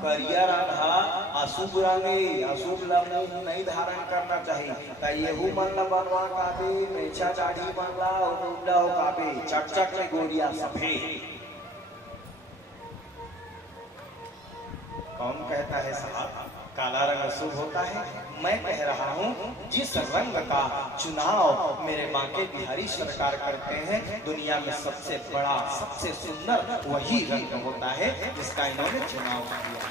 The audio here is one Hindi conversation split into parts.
करिया राधा अशुभ रंगे अशुभ लमुख नहीं धारण करना चाहिए। ता येहू मन ला बनवा काबे मेछा दाढ़ी मन ला मुंडा हो काबे चकचक में गोरिया सफेद। कौन कहता है साहब काला रंग अशुभ होता है? मैं कह रहा हूँ जिस रंग का चुनाव मेरे बांके बिहारी सरकार करते हैं दुनिया में सबसे बड़ा सबसे सुंदर वही रंग होता है जिसका इन्होंने चुनाव किया।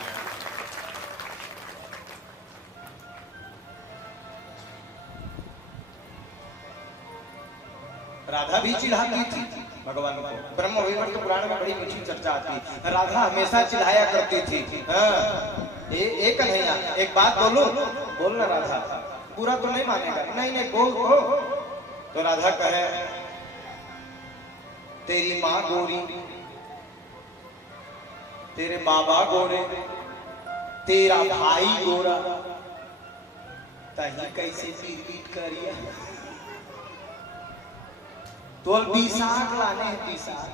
राधा भी चिढ़ाती थी भगवान को। ब्रह्म वैवर्त पुराण में बड़ी मीठी चर्चा आती। राधा हमेशा चिढ़ाया करती थी। एक कन्हैया एक बात बोलूं? बोल ना राधा, पूरा तो नहीं मानेगा। नहीं नहीं बोल तो राधा कहे तेरी माँ गोरी, तेरे बाबा गोरे, तेरा भाई गोरा, तही कैसे पीट करिया तोल पिसाक लाने पिसाक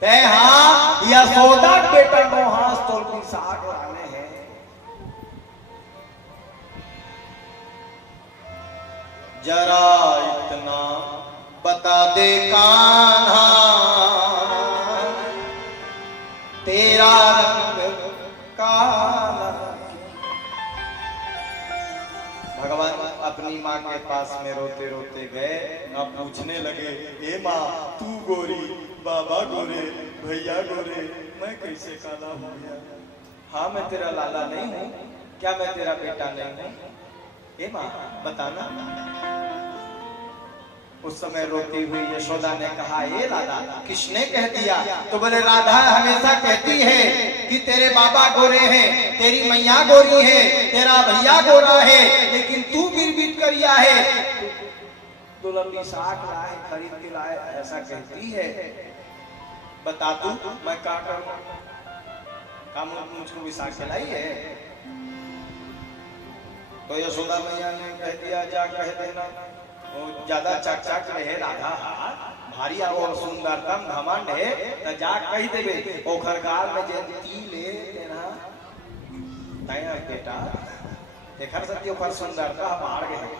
ते हाँ यशोदा बेटा मोहास तोल पिसाक लाने हैं। जरा इतना बता दे कान्हा तेरा रंग काला। भगवान अपनी माँ के पास में रोते रोते गए। अब पूछने लगे ए माँ तू गोरी, बाबा गोरे, भैया गोरे, मैं कैसे काला हो गया? हाँ मैं तेरा लाला नहीं हूँ क्या? मैं तेरा बेटा नहीं हूँ? ए माँ बताना। उस समय रोती हुई यशोदा ने कहा ए लाला किसने कह दिया? तो बोले राधा हमेशा कहती है कि तेरे बाबा गोरे हैं, तेरी मैया गोरी है, तेरा भैया गोरा है, लेकिन तू बिरबिट करिया है, दुल्हन साग लाए खरीद के लाए, ऐसा कहती है। बता तू मैं क्या करूं? काम मुझको विशाख खिलाई है? तो यशोदा मैया ने कह दिया जा कह देना ज्यादा चकचक रहे राधा भारी और सुंदरतम घमंड है त जा कह देबे ओखर गाल में जे तिल तेना तय बेटा देखर सती ओखर सुंदरता मार गए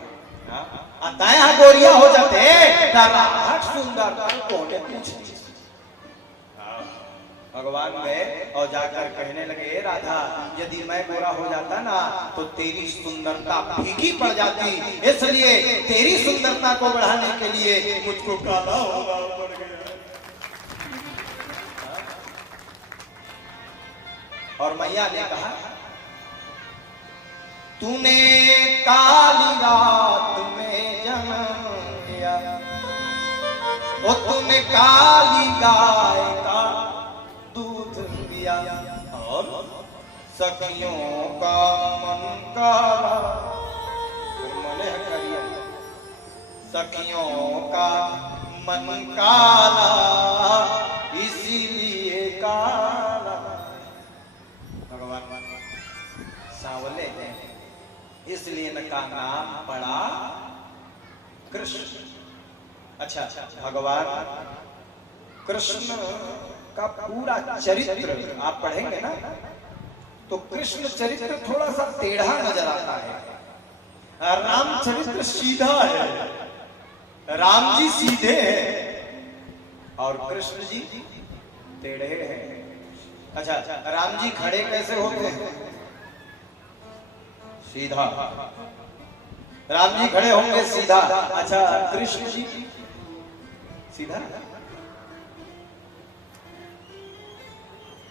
हां आ तय गोरिया हो जाते त राधा सुंदरता कोने पूछे भगवान में और जाकर कहने लगे राधा यदि मैं गोरा हो जाता ना तो तेरी सुंदरता फीकी पड़ जाती, इसलिए तेरी सुंदरता को बढ़ाने के लिए मुझको काला होना पड़ गया। और मैया ने कहा तूने काली रात में जन्म लिया, ओ तूने काली गाय का और सखियों का मन काला, मने करिया सखियों का मन काला इसीलिए काला। भगवान सांवले हैं इसलिए इनका नाम पड़ा कृष्ण। अच्छा भगवान कृष्ण का पूरा चरित्र आप पढ़ेंगे ना तो कृष्ण चरित्र थोड़ा सा टेढ़ा नजर आता है। राम चरित्र सीधा है, राम जी सीधे हैं और कृष्ण जी टेढ़े हैं। अच्छा राम जी खड़े कैसे होते हैं? सीधा। राम जी खड़े होंगे सीधा। अच्छा कृष्ण जी सीधा,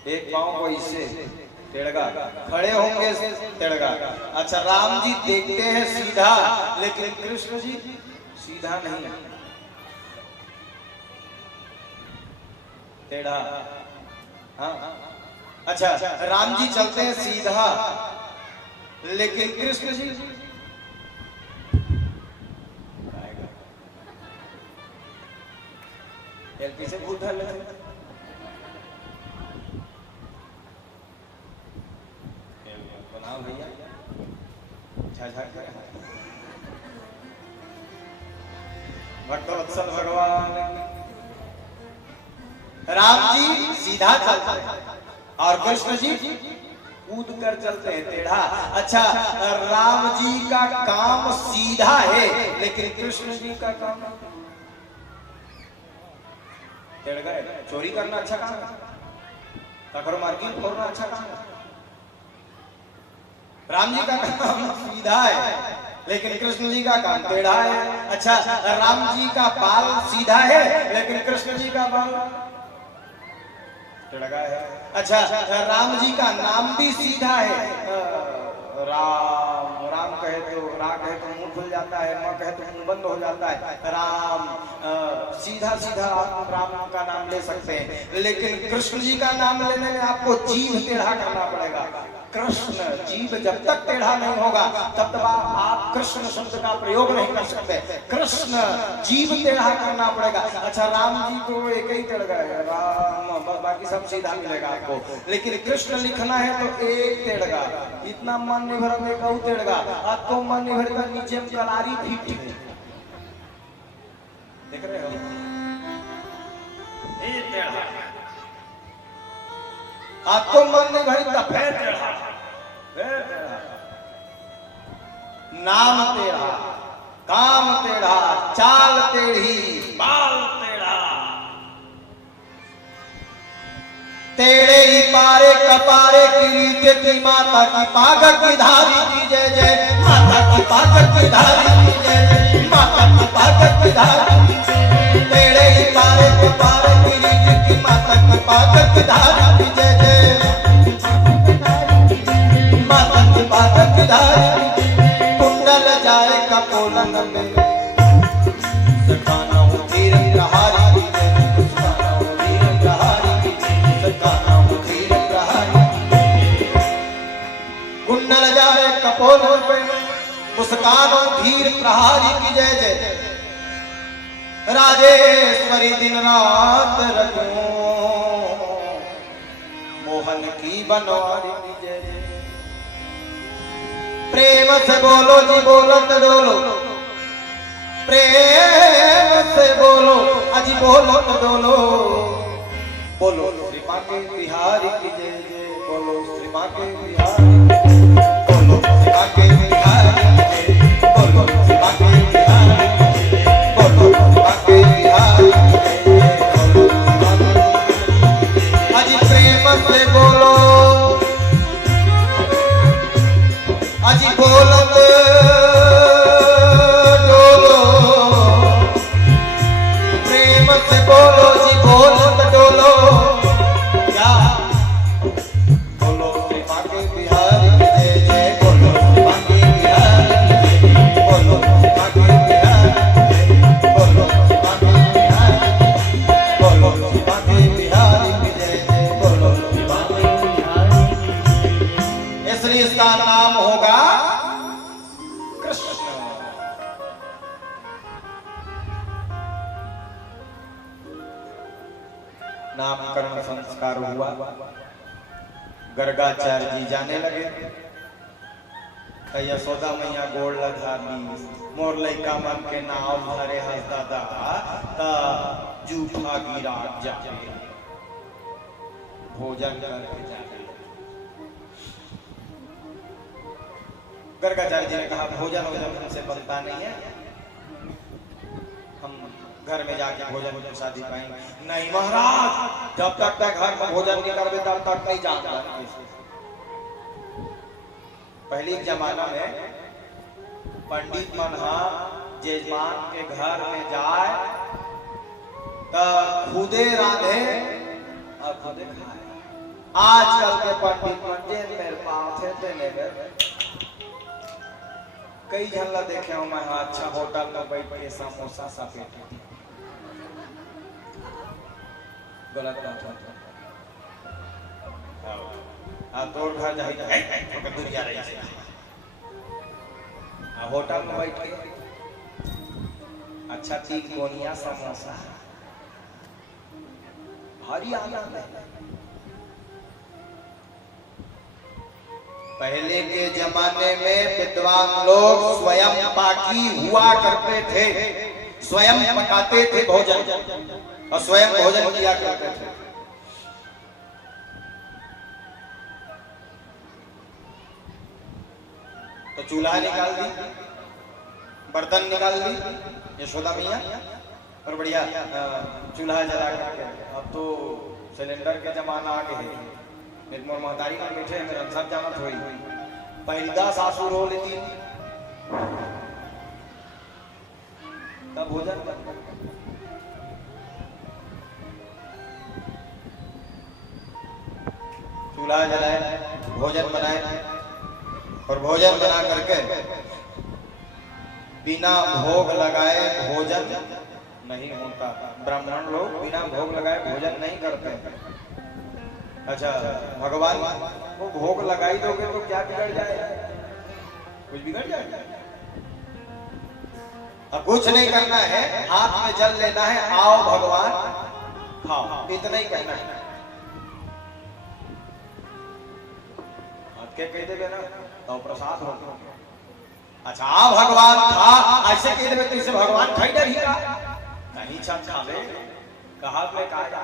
एक पांव को इससे टेढ़गा, खड़े होंगे टेढ़गा। अच्छा राम जी देखते हैं सीधा लेकिन कृष्ण जी सीधा नहीं टेढ़ा। हाँ अच्छा राम जी चलते हैं सीधा लेकिन कृष्ण जी एलपी से भूल धर लेते। भैया भक्तवत्सल भगवान राम जी सीधा चलते हैं और कृष्ण जी कूद कर चलते हैं टेढ़ा। अच्छा, राम जी का काम सीधा है लेकिन कृष्ण जी का काम टेढ़ गए। चोरी करना अच्छा काम है, तकर मार्केट फोड़ना अच्छा काम है। राम जी का काम सीधा है लेकिन कृष्ण जी का काम टेढ़ा है। अच्छा, राम जी का बाल सीधा है लेकिन कृष्ण जी का बाल टेढ़ा है। अच्छा, राम जी का नाम भी सीधा है। राम राम कहे तो रा कहे तो मुंह खुल जाता है, म कहे तो मुंह बंद हो जाता है। राम सीधा सीधा आप राम का नाम ले सकते हैं लेकिन कृष्ण जी का नाम लेने में आपको जीभ टेढ़ा करना पड़ेगा। कृष्ण जीव जब तक टेढ़ा नहीं होगा तब तक आप कृष्ण शब्द का प्रयोग नहीं कर सकते। कृष्ण जीव टेढ़ा करना पड़ेगा। अच्छा, राम जी तो एक ही टेढ़ गए, राम, बाकी सब सीधा मिलेगा आपको, लेकिन कृष्ण लिखना है तो एक टेढ़गा। इतना मन नहीं भरा एक और टेढ़गा, आपको मन नहीं भरता नीचे में कलारी फिट है, देख रहे हो, ये टेढ़ा। आपको मन नहीं भरता फिर टेढ़ा, नाम टेढ़ा, काम टेढ़ा, चाल टेढ़ी, बाल टेढ़ा, टेढ़े ही पारे कपारे किरीटे की माता की पागल की धारी की जय जय, माता की पागल की धारी की जय जय, माता की पागल की धारी की जय। टेढ़े ही पारे कपारे किरीटे की माता की पागल की धारी की जय जय, माता की पागल की धारी कुंडल जाए कपोलन में, सकाना हो धीर प्रहारी की जय, सकाना हो धीर प्रहारी की जय, सकाना हो धीर प्रहारी की जय। कुंडल जाए कपोलन में, मुस्कान हो धीर प्रहारी की जय जय। राजेश्वरी दिन रात रखूं, मोहन की बनवारी की जय जय। प्रेम से बोलो जी बोलत डोलो, प्रेम से बोलो अजी बोलो तो डोलो, बोलो श्री माँ के बिहारी की जय जय, बोलो श्री माँ के बिहारी, बोलो श्री माँ के बिहारी की जय, बोलो श्री माँ के बिहारी की जय, बोलो श्री माँ के बिहारी की जय, बोलो श्री माँ के अजी प्रेम से बोलो अजी बोलत डोलो, प्रेम से बोलो जी बोलत डोलो, क्या बोलो श्री माँ के बिहारी की जय जय, बोलो श्री माँ के बिहारी की जय, बोलो श्री माँ के बिहारी की जय, बोलो श्री माँ के बिहारी की जय, बोलो श्री माँ के बिहारी की जय जय, बोलो श्री माँ के बिहारी की जय। इसलिए इसका नाम होगा कृष्ण। नामकरण संस्कार हुआ, गर्गाचार्य जी जाने लगे, यशोदा मैया गोड़ लधानी मोर लइका मन के नाम धरे हस दादा ता जूठा गिरा जाके भोजन करके जाके। गर्गाचार्य जी ने कहा भोजन वोजन हमसे बनता नहीं है, हम घर में जाके भोजन प्रसादी पाएंगे। नहीं महाराज, जब तक घर में भोजन नहीं करते तब तक नहीं जानता। पहले जमाना में पंडित मन जजमान के घर में जाए तो खुदे राधे और खुदे खाए। आजकल के पंडित मन जे मेरे पाँव थे तेने कई झल्ला देखे हो मैं, अच्छा होटल में बैठ के समोसा सफेद गलत बात है। तोड़ घर जाए तो दुनिया रही है, होटल में बैठ के अच्छा 3 कोनिया समोसा, भारी आनंद है। पहले के जमाने में विद्वान लोग स्वयं पाकी हुआ करते थे, स्वयं पकाते थे भोजन और स्वयं भोजन किया करते थे। तो चूल्हा निकाल दी, बर्तन निकाल दी यशोदा मैया और बढ़िया चूल्हा जला करके। अब तो सिलेंडर के जमाना आ गए, निर्मोर महतारी में बैठे मेरा सब जमत हुई पहला सासुर हो लेती तब भोजन चूल्हा जलाए, भोजन बनाए और भोजन बना करके बिना भोग लगाए भोजन नहीं होता। ब्राह्मण लोग बिना भोग लगाए भोजन नहीं करते। अच्छा भगवान को भोग लगाई दोगे तो क्या बिगड़ जाए? कुछ बिगड़ जाए? अब कुछ नहीं करना है, हाथ में जल लेना है, आओ भगवान खाओ, इतना ही कहना है। के कह देवे ना तो प्रसाद हो। अच्छा आओ भगवान खा, ऐसे कह देवे तो इसे भगवान खाई डरी का नहीं छा खावे कहा में कहा जा।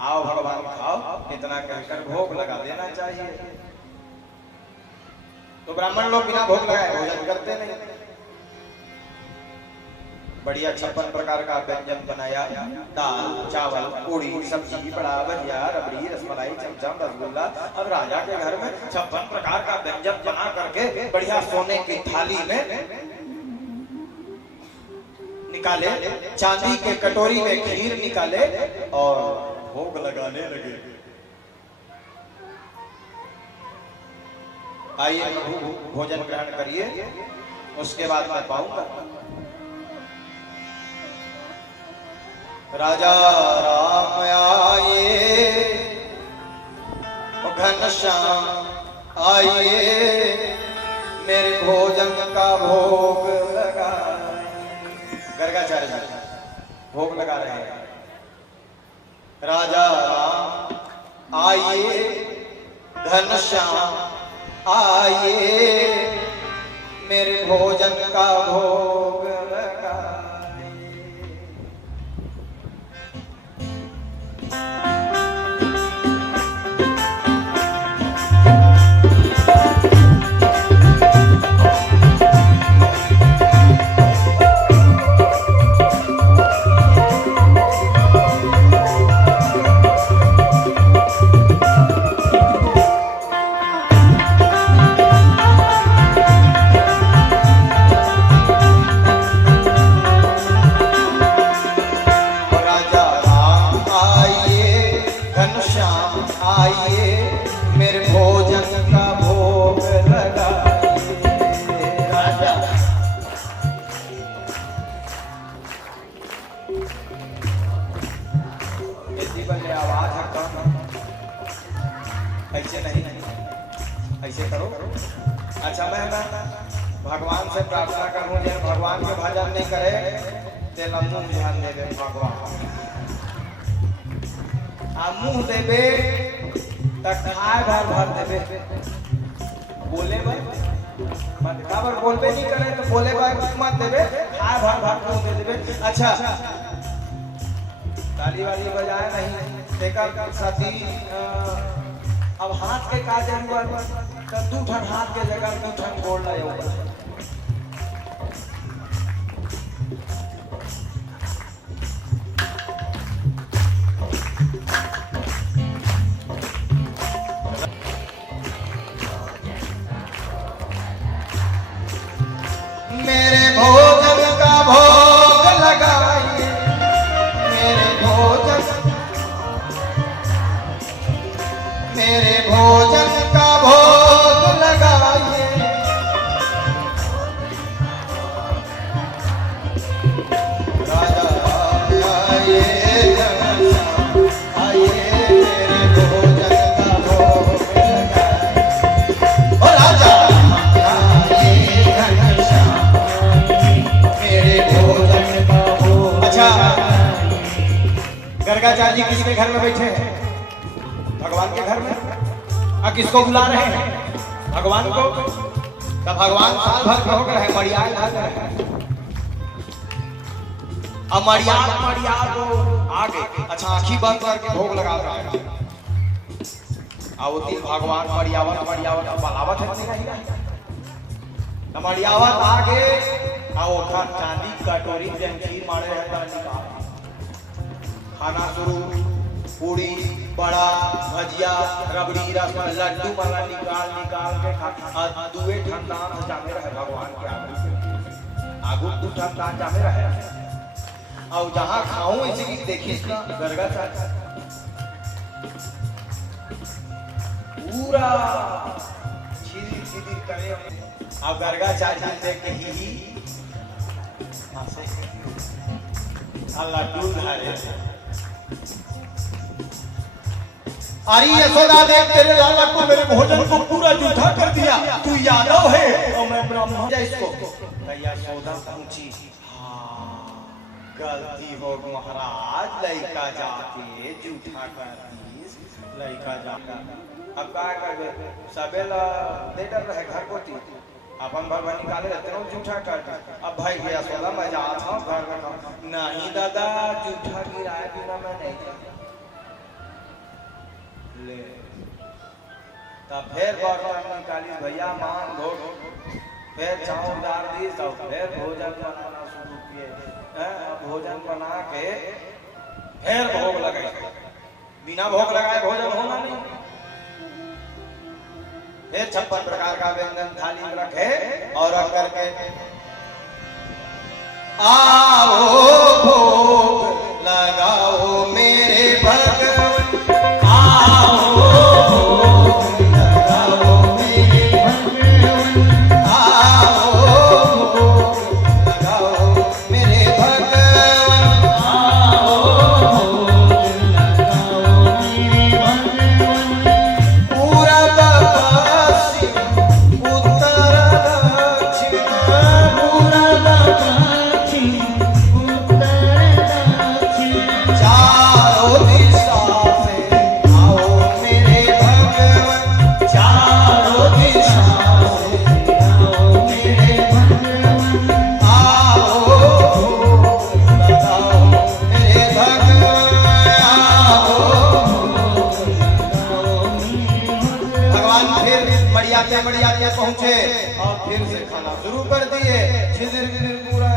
आओ भगवान खाओ इतना कहकर भोग लगा देना चाहिए। तो ब्राह्मण लोग बिना भोग लगाए भोजन करते नहीं। बढ़िया 56 प्रकार का व्यंजन बनाया, दाल चावल पूड़ी सब्जी बड़ा भजिया रबड़ी रसमलाई चमचम रसगुल्ला। अब राजा के घर में 56 प्रकार का व्यंजन बना करके बढ़िया सोने की थाली में निकाले, चांदी के कटोरी में खीर निकाले और भोग लगाने लगे। आइए प्रभु भोजन ग्रहण करिए, उसके बाद मैं पाऊंगा। राजा राम आए घनश्याम आइए मेरे भोजन का भोग लगा। गर्गाचार्य भोग लगा रहे हैं। राजा राम आइए घनश्याम आइए मेरे भोजन का भोग लगा। ऐसे नहीं, ऐसे करो। अच्छा मैं भगवान से प्रार्थना करूं जब भगवान के भजन नहीं करे तेला मुंह ध्यान दे दे भगवान आ मुंह देवे तक खाए भर भर देवे बोले भाई मत खबर बोलबे नहीं करे तो बोले भाई मत देवे खाए भर भर मुंह दे देवे। अच्छा ताली वाली बजाए नहीं देखा साथी। अब हाथ के का जरूरत तो दू ठन हाथ के जगह दू ठन गोड़ लाए ऊपर। मेरे भोजन का भोग लगाइए मेरे भोजन का भोग लगाइए। राजा आइए आइए मेरे भोजन का भोग लगाइए। ओ राजा आइए घनश्याम मेरे भोजन का भोग। अच्छा गर्गाचार्य जी किसके घर में बैठे हैं? भगवान के घर में। अब किसको बुला रहे हैं? भगवान को। तब भगवान साल भर के होकर है मड़ियाल है। अब मड़ियाल तो आगे। अच्छा आंखी बंद करके भोग लगा रहे हैं। आवती भगवान मड़ियावत बलावत है हमारी आवाज आगे आओ खा चांदी कटोरी जंखी मारे रहता निकाल खाना शुरू पूड़ी बड़ा भजिया रबड़ी रसमलाई लड्डू वाला निकाल के खा दुए ठंडा जामे रहे भगवान के आगू दू ठंडा जामे रहे और जहां खाऊं इसी की देखिए ना गरगा चाचा पूरा छिदी करे अब गरगा चाचा देख के ही अल्लाह दूर धारे अरे यशोदा देख तेरे लाला को मेरे भोजन को पूरा जूठा कर दिया तू यादव है और मैं ब्राह्मण है इसको यशोदा पूछी हाँ गलती हो महाराज लड़का जाके जूठा कर दी लड़का जाकर अब क्या कर सबेला दे डर रहे घर को अपन भगवान निकाले रहते हो जूठा कर अब भाई गया सोला मैं जा था घर में नहीं दादा जूठा गिराए बिना मैं नहीं जाता ले तब फिर बर्तन निकाली भैया मान धो फिर चावल डाल दी सब फिर भोजन बनाना शुरू किए भोजन बना के फिर भोग लगाए बिना भोग लगाए भोजन होना नहीं फिर 56 प्रकार का व्यंजन थाली में रखे और रख करके आओ भोग लगाओ मेरे भगवान आओ भोग लगाओ मेरे भगवान आओ भोग लगाओ मेरे भगवान आओ भोग लगाओ मेरे भगवान पूरा बढ़िया पहुंचे और फिर से खाना शुरू कर दिए पूरा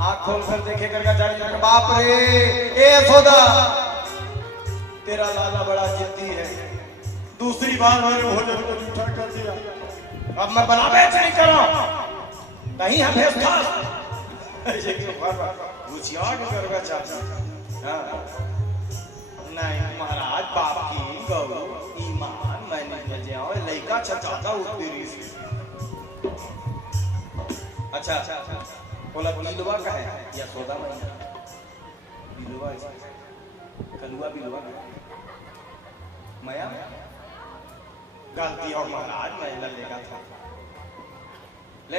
आँख खोल कर देखे कर बाप रे ए यशोदा तेरा लाला बड़ा जिद्दी है दूसरी बार मेरे भोजन को जूठा कर दिया अब मैं बना बेच नहीं कर रहा हूं नहीं है नहीं महाराज बाप की गौ ईमान मैंने भेजे और लड़का चाहता उतरी अच्छा बोला बिलवा का है या सोदा मैया बिलवा कलुआ बिलवा मैया गलती और महाराज मैं लेगा था ले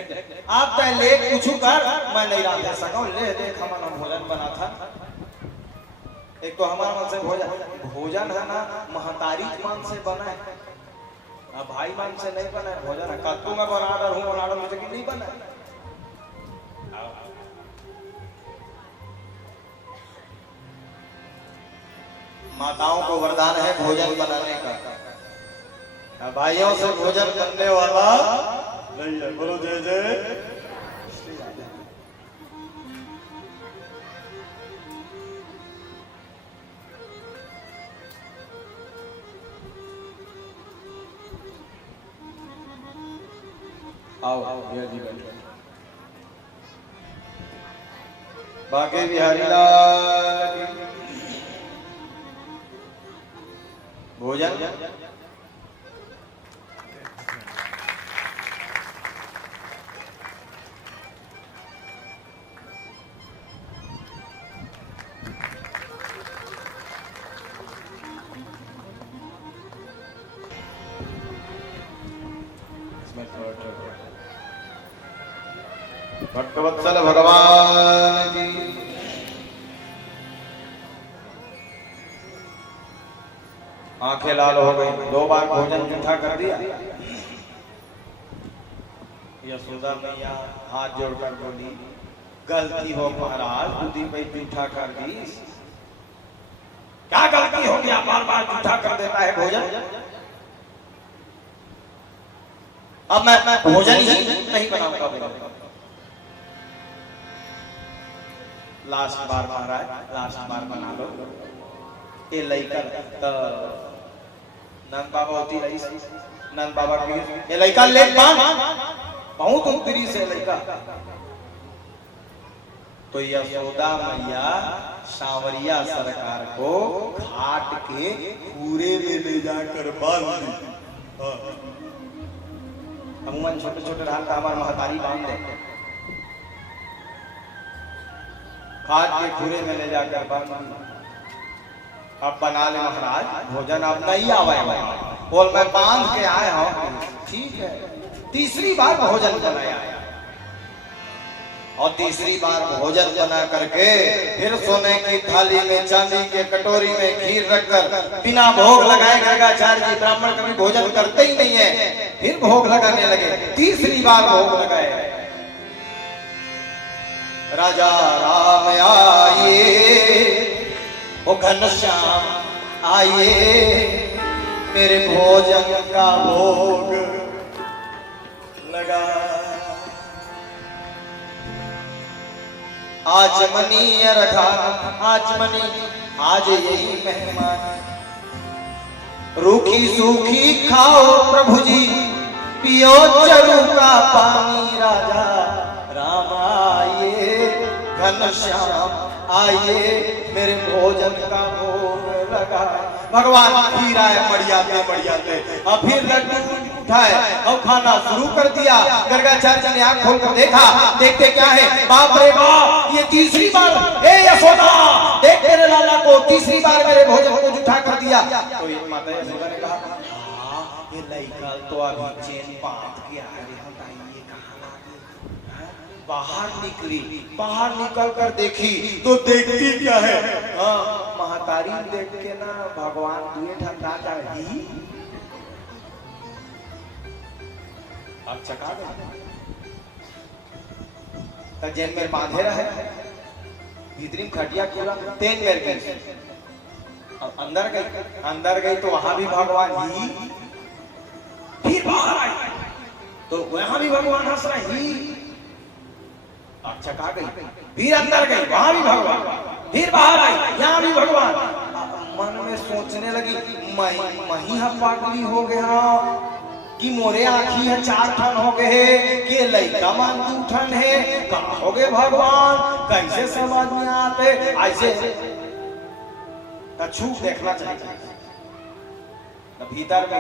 आप पहले पूछू कर मैं नहीं रहा सका ले देख हमारा भोजन बना था एक तो हमारा मन से भोजन है ना महतारी मन से बना है अब भाई मन से नहीं बना है भोजन है कत्तू में बनाडर हूँ बनाडर मुझे कि नहीं बना माताओं को वरदान है भोजन बनाने का भाइयों से भोजन करने वाला नहीं है बोलो जय जय आओ भैया जी बैठो बाके बिहारी लाल भोजन भक्तवत्सल भगवान की आंखें लाल हो गई 2 बार भोजन जूठा कर दिया यशोदा मैया हाथ जोड़कर बोली गलती हो महाराज दूधी पे जूठा कर दी क्या गलती हो गया बार बार जूठा कर देता है भोजन अब मैं भोजन ही नहीं बनाऊंगा। लास्ट बार महाराज, लास्ट बार बना लो। ये लड़का नंद बाबा होती रही, नंद बाबा की ये लड़का ले बहुत उत्तरी से लड़का। तो यशोदा मैया सांवरिया सरकार को घाट के पूरे में ले जाकर बांध दी। अमूमन छोटे छोटे ढाल का हमारे महतारी बांध दे, घाट के पूरे में ले जाकर बांध दी। अब बना ले महाराज भोजन, अब नहीं आवे बोल मैं बांध के आया हूं। ठीक है, तीसरी बार भोजन बनाया और तीसरी बार भोजन बना करके फिर सोने की थाली में, चांदी के कटोरी में खीर रखकर बिना भोग लगाए गर्गाचार्य जी ब्राह्मण कभी भोजन करते ही नहीं है। फिर भोग लगाने लगे, तीसरी बार भोग लगाए। राजा राम आइए, ओ घनश्याम आइए, मेरे भोजन का भोग लगा। आचमनी रखा आचमनी, आज यही मेहमान। रूखी सूखी खाओ प्रभु जी, पियो चरू का पानी। राजा राम आइए, घनश्याम आइए, मेरे भोजन का भोग लगा। भगवान फिर आए बढ़ियाते और फिर लड्डू उठाए और खाना शुरू कर दिया। गर्गाचार्य जी ने आंख खोलकर देखा, देखते क्या है, बाप रे बाप, ये तीसरी बार ए यशोदा देख तेरे लाला को तीसरी बार मेरे भोजन को जुठा कर दिया। तो ये माता यशोदा ने कहा, हाँ ये लड़का तो अभी चैन बांध के आ रहे, बताइए कहाँ लागे। बाहर निकली, बाहर निकल कर देखी तो देखती क्या है, हाँ महतारी देख के ना भगवान दुए ठंडा जाही। अब चका गए जेल में बांधे रहे, भीतरी खटिया खोला, तेन मेर गई, अब अंदर गई तो वहां भी भगवान ही। फिर बाहर आई तो वहां भी भगवान हंस रही। अब चका गई, फिर अंदर गई, वहां भी भगवान, फिर बाहर आई, यहाँ भी भगवान। मन में सोचने लगी, मही हम पागली हो गया कि मोरे आँखी है 4 ठन हो गए कि लड़का मान 2 ठन है, कहाँ हो गए भगवान, कैसे समझ में आते। ऐसे छू देखना चाहिए। भीतर में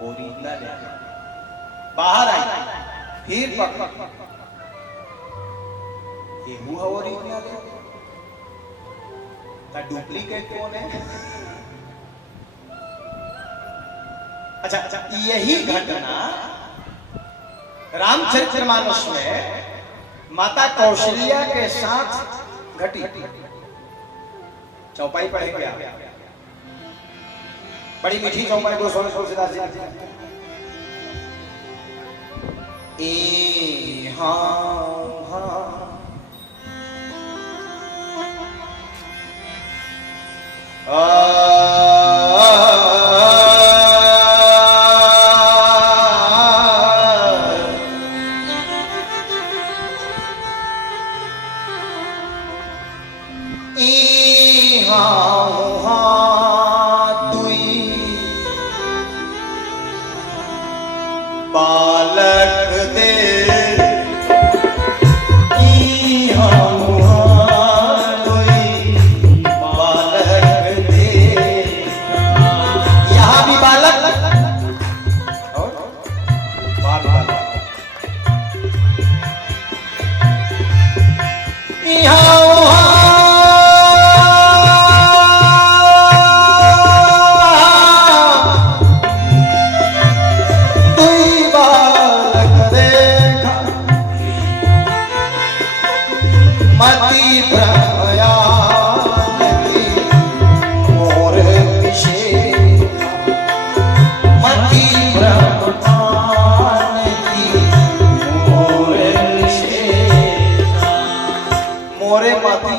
ओरिजिनल है, बाहर आई फिर ये हुआ ओरिजिनल है, डुप्लीकेट कौन है। अच्छा, यही घटना रामचरितमानस में माता कौशल्या के साथ घटी। चौपाई पढ़े क्या, बड़ी मीठी चौपाई 200 तुलसीदास जी। हाँ हाँ बालक दे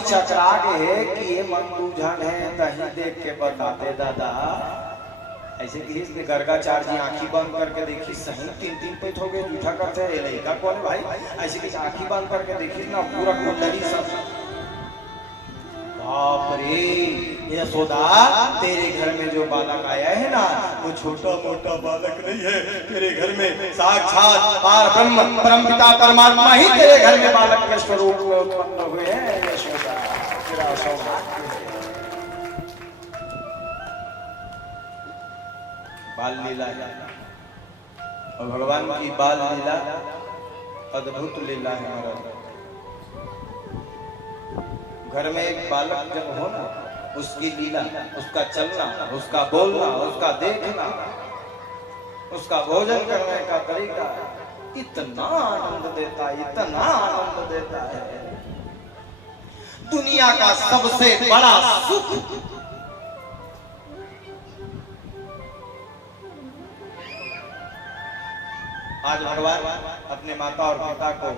चकरा गए कि ये मन बुझन है, दही देख के बताते दादा ऐसे किस ने गर्गाचार्य जी आंखी बंद करके देखी, सही 3-3 पैठ हो गए, जूठा करते हैं लड़का कौन है भाई, ऐसे किस आंखी बंद करके देखी ना पूरा कुंडली सब। बाप रे यशोदा, तेरे घर में जो बालक आया है ना वो छोटा मोटा बालक नहीं है, तेरे घर में साक्षात पार ब्रह्म परमपिता परमात्मा ही तेरे घर में बालक के स्वरूप में उत्पन्न हुए हैं। यशोदा तेरा सौभाग्य है। बाल लीला और भगवान की बाल लीला अद्भुत लीला है महाराज। घर में एक बालक जब हो ना, उसकी लीला, उसका चलना, उसका बोलना, उसका देखना, उसका भोजन करने का तरीका इतना आनंद देता है, इतना आनंद देता है। दुनिया का सबसे बड़ा सुख आज भगवान अपने माता और पिता को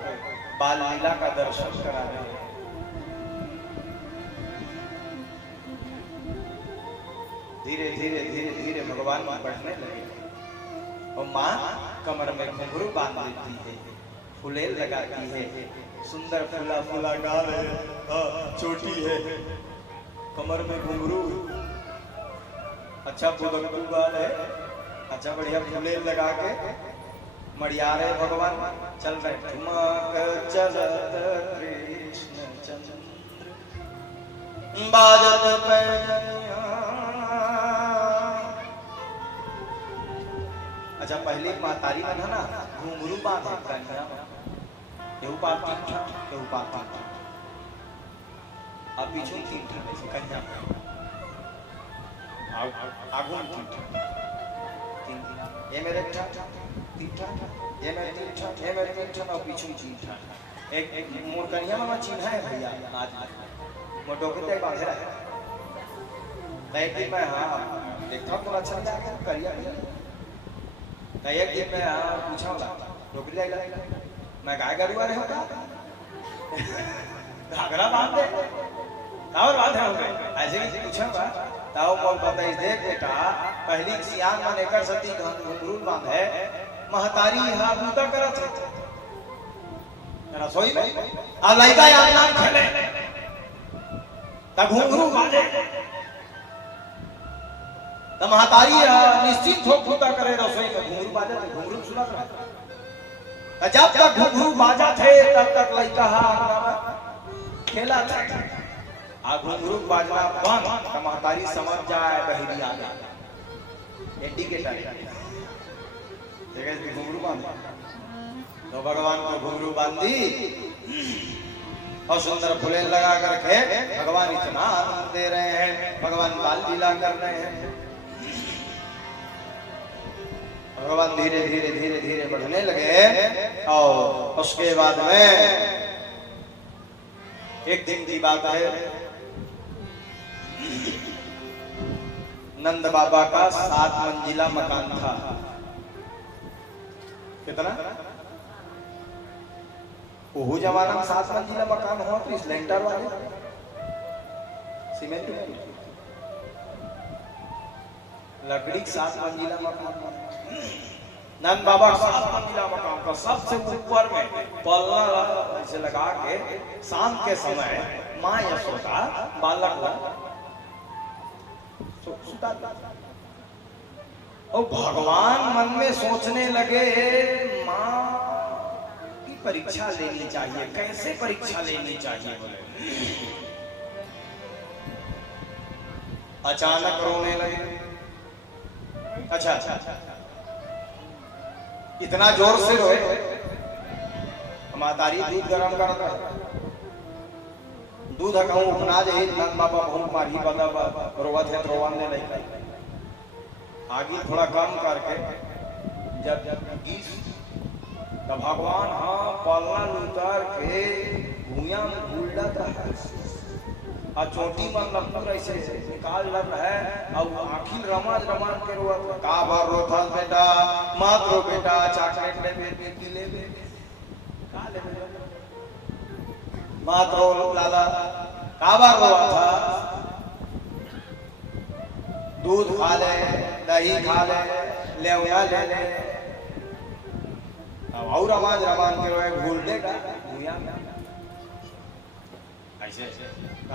बाल लीला का दर्शन करा रहे हैं। धीरे धीरे धीरे धीरे भगवान बढ़ने लगे और माँ कमर में घुंघरू बांध देती है, फुलेल लगाती है, सुंदर फूला फूला गाल है, चोटी है, कमर में घुंघरू, अच्छा बुदकू गाल है, अच्छा बढ़िया फुलेल लगा के मड़िया रहे भगवान, चल रहे ठुमक चलत कृष्ण चंद्र बाजत पैजनिया। अच्छा पहले महतारी में था ना घुंघरू बांधे कन्या, केहू पात तीन ठा, केहू पात तीन ठा, अब पीछू तीन ठा कन्या, आगू तीन ठा, ये मेरे ठा तीन ठा, ये मेरे तीन ठा, ये मेरे तीन ठा और पीछू तीन ठा। एक मोर कन्या में चिन्ह है भैया, आज मोर डोके तक बांधे रहा है। एक दिन मैं हाँ देखता हूँ, अच्छा लगा करिया एक दिन मैं हाँ पूछा डोकरी लगा, मैं गाय गरुआ रहे होगा घाघरा बांध दे और बांधे होंगे, ऐसे ही पूछा ताऊ बोल बताइए, देख बेटा पहली सियान में लेकर सती घुंघरू बांधे, महतारी यहाँ बूता करत है रसोई में, अब लड़का यहाँ नाम खेले तब घुंघरू बांधे, तब महतारी निश्चित हो बूता करे रसोई में, घुंघरू बाजा थे, घुंघरू सुना था, जब तक घुंघरू बाजा थे तब तक लड़का खेला था, घुंघरू बाजना बंद तो महतारी समझ जाए बहिरी आ गया, इंडिकेटर घुंघरू बांध तो भगवान को घुंघरू बांधी और सुंदर फुले लगा करके भगवान इतना आनंद दे रहे हैं, भगवान बाल लीला कर रहे हैं। भगवान धीरे धीरे धीरे धीरे बढ़ने लगे और उसके बाद में एक दिन की बात है, नंद बाबा का 7 मंजिला मकान था। कितना? वो जमाना में 7 मंजिला मकान हुआ तो इस लेंटर वाले सीमेंट लकड़ी 7 मंजिला मकान, नंद बाबा 7 मंजिला मकान का सबसे ऊपर में पल्ला ऐसे लगा के शाम के समय माँ यशोदा बालक और भगवान मन में सोचने लगे माँ की परीक्षा लेनी चाहिए, कैसे परीक्षा लेनी चाहिए बोले। अचानक रोने लगे, अच्छा इतना जोर से रोए, महतारी दूध गरम करता दूध कहूँ उपना जे नंद बाबा भूख मारी बता रोवत है रोवन ने नहीं आगे थोड़ा कम करके जब तब भगवान हाँ पलना उतार के भूया में भूलत है और चोटी मन लग ऐसे निकाल लग है और आखिर रमाज रमान के रोवत का बार रोथा बेटा मत रो बेटा, चॉकलेट ले बेटी ले का ले मत रो लाला, का बार रोवा था दूध खा ले, दही खा ले, लेवना ले ले, और आवाज रमान के रोए भूल देगा भूया में ऐसे।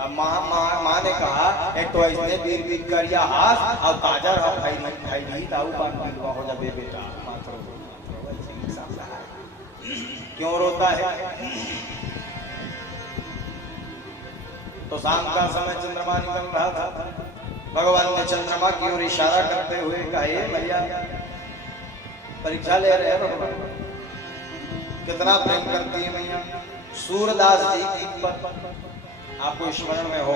माँ ने कहा एक तो ऐसे बीर बीर करिया हाथ और काजर हो भाई नहीं ताऊ पान बिलवा हो जाबे बेटा। क्यों रोता है? तो शाम का समय चंद्रमा निकल रहा था। भगवान ने चंद्रमा की ओर इशारा करते हुए कहा, ये भैया परीक्षा ले रहे हैं भगवान, कितना प्रेम करती है मैया। सूरदास जी की पद आपको स्मरण में हो,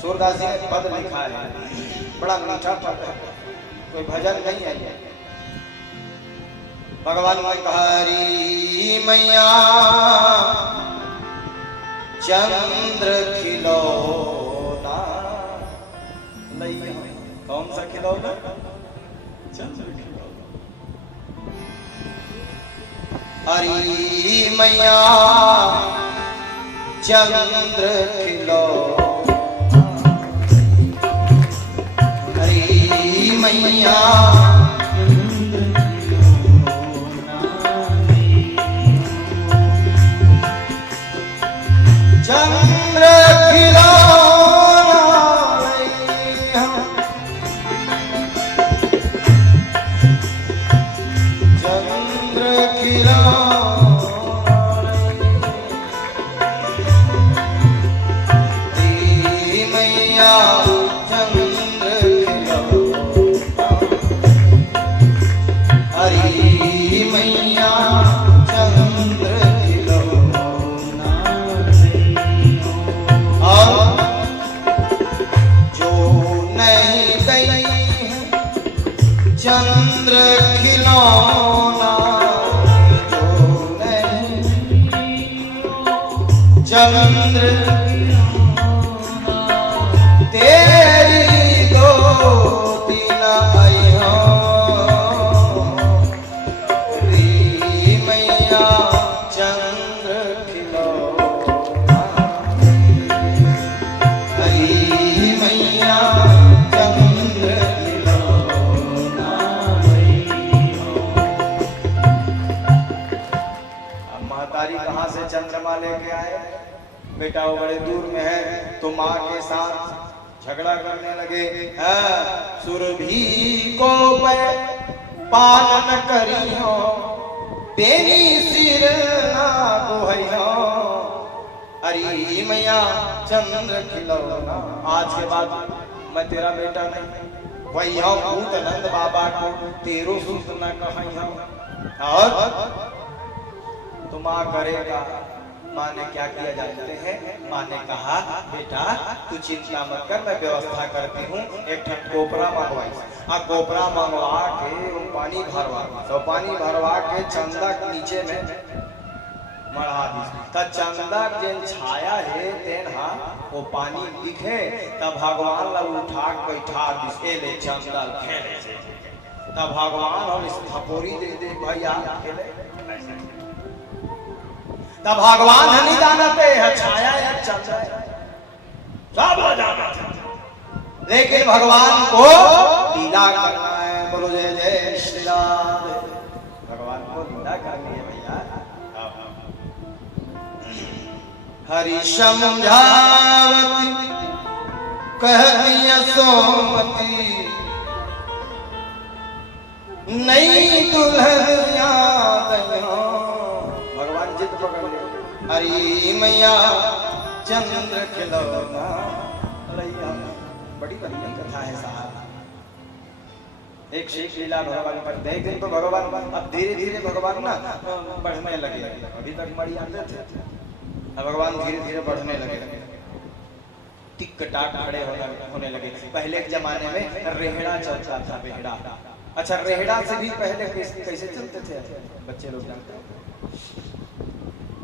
सूरदास जी ने पद लिखा है, बड़ा मीठा पद है, कोई भजन नहीं है। भगवान ने कहा, हरी मैया चंद्र खिलौना लइया। कौन सा खिलौना? चंद्र खिलौना। हरी मैया चंद्र खिलौना, हरी मैया चंद्र खिलौना लइया, चंद्र खिलौना मैया चंद्र खिलौना, हरी मैया चंद्र खिलौना। जो नहीं गई चंद्र खिलौना, जो नहीं चंद्र तेरी दो तीन आई हो, हरी मैया चंद्र खिलौना, हरी मैया चंद्र खिलौना। अब महतारी कहाँ से चंद्रमा लेके आए? बेटा वो बड़े दूर में है, तो माँ के साथ झगड़ा करने लगे। सुरभि को पालन करियो, तेरी सिर ना गुहैयो, हरी मैया चंद्र खिलौना। आज के बाद मैं तेरा बेटा नहीं, वही हूँ भूतनंद बाबा को तेरो सुत न कहैयो। और तो माँ करेगा। माँ ने क्या किया जानते हैं? माँ ने कहा, बेटा तू चिंता मत कर, मैं व्यवस्था करती हूँ। एक ठन कोपरा मंगवाई, कोपरा मंगवा के पानी भरवा, तो पानी भरवा के चंदा के नीचे में मढ़ा दी। तब चंदा के छाया है तेन हा वो पानी दिखे, तब भगवान ला उठा बैठा दिसे ले चंदा खेले। तब भगवान और इस थपोरी दे दे भैया खेले। तब भगवान हनी जानते है छाया या चंदा सब हो जाना, लेकिन भगवान को लीला करना है। बोलो जय जय श्री राम। भगवान को लीला करनी है भैया। हरि समझावती कहती सोमती, नई दुल्हनिया दया। भगवान जिद पकड़ ले, हरी मैया चंद्र खिलौना लइया। बड़ी बढ़िया कथा है साहब। एक शेख लीला भगवान पर देख दिन तो भगवान अब धीरे धीरे भगवान ना बढ़ने लगे। अभी तक मड़ी आते थे, अब भगवान धीरे धीरे बढ़ने लगे, टिक टाक खड़े होने लगे। पहले के जमाने में रेहड़ा चलता था, रेहड़ा। अच्छा, रेहड़ा से भी पहले कैसे चलते थे बच्चे लोग जानते हैं?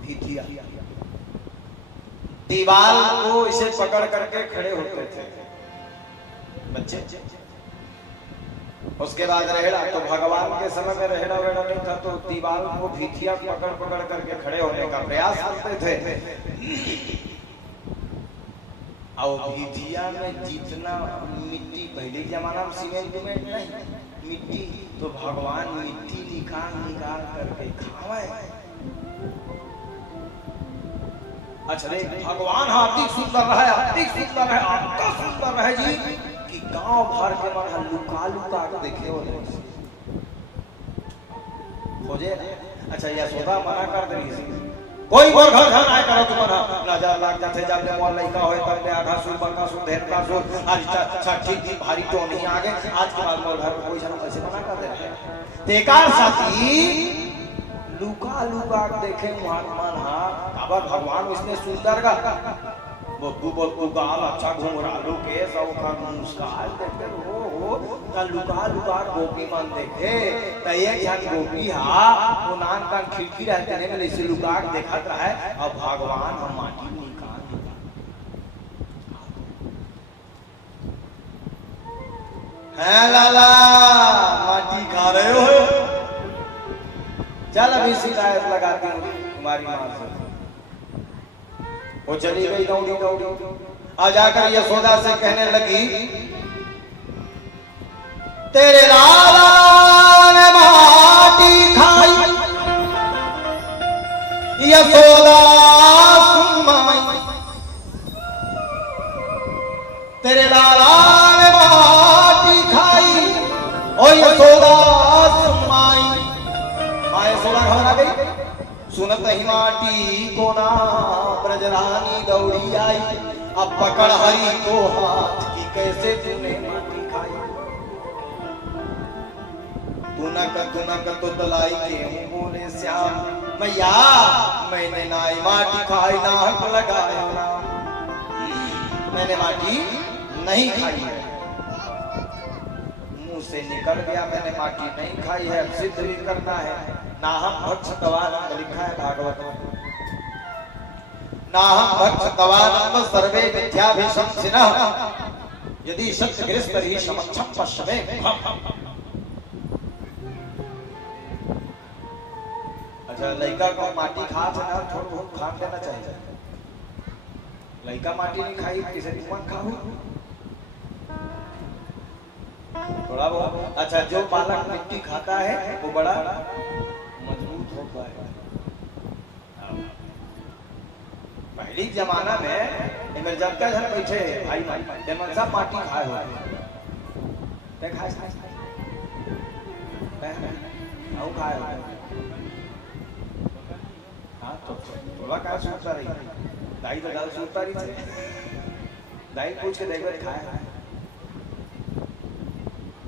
भीतिया, दीवार को इसे पकड़ करके खड़े होते थे बच्चे। उसके बाद रेहड़ा, तो भगवान के समय में रेहड़ा वेड़ा नहीं था, तो दीवार को भीतिया पकड़ पकड़ करके खड़े होने का प्रयास करते थे। और भिजिया में जितना मिट्टी, पहले जमाना में सीमेंट नहीं, मिट्टी, तो भगवान मिट्टी निकाल निकाल करके खावे। अच्छा रे भगवान हाथी सुंदर रहे, हाथी सुंदर रहे, आपका सुंदर रहे जी कि गांव भर के मन लुका लुका के देखे हो खोजे। अच्छा यशोदा मना कर दे, कोई मोर घर घर आए करो तुम्हारा नजर लाग जाते जब ले मोर लइका होए तब ले आधा सुर बंका सुर धेन का सुर आज छठी की भारी तो नहीं आगे आज के बाद मोर घर कोई जन कैसे मना कर दे रहे तेकार साथी लुका लुका देखे महात्मान हा काबर भगवान उसने सुंदर का बोतू गाल अच्छा घुंघरालू के सब का मुस्कान देखते हो त लुका लुका गोपी मन देखे त एक जन गोपी हा वो नान का खिड़की रहते ने में ऐसे लुका के देखत रहा है और भगवान हम माटी निकाल है लाला माटी खा रहे हो। चल अभी शिकायत लगाती हूँ तुम्हारी माँ से। वो चली गई दौड़ी दौड़ी, आ जाकर यशोदा से कहने लगी तेरे लाला ने माटी खाई, यशोदा सुन माई, तेरे लाला ने माटी खाई और यशोदा सुन माई। माँ यशोदा घबरा गई, सुनत ही माटी को ना ब्रजरानी दौड़ी आई, अब पकड़ हरी को हाथ की कैसे तूने माटी खाई। तुनक तो दलाई के हूँ बोले श्याम मैया मैंने नाई माटी खाई ना हक लगाया ना, मैंने माटी नहीं खाई है, मुंह से निकल गया मैंने माटी नहीं खाई है, सिद्ध भी करना है। नाहम भक्षतवानम लिखा है भागवत में, नाहम भक्षतवानम सर्वे मिथ्याभिशंसिनः यदि सत्यग्रस्त ही समक्षम पश्यमे। अच्छा लड़का को माटी खा ना थोड़ा बहुत खा लेना चाहिए, लड़का माटी नहीं खाई किसे तुम खाओ थोड़ा बहुत। अच्छा जो बालक मिट्टी खाता है वो बड़ा मजबूत होता है। पहली जमाना में इमरजेंसी घर बैठे भाई भाई सब माटी खाए हुए खाए हाँ तो थोड़ा क्या सोचता रही दाई तो गल सोचता रही दाई पूछ के देखो खाए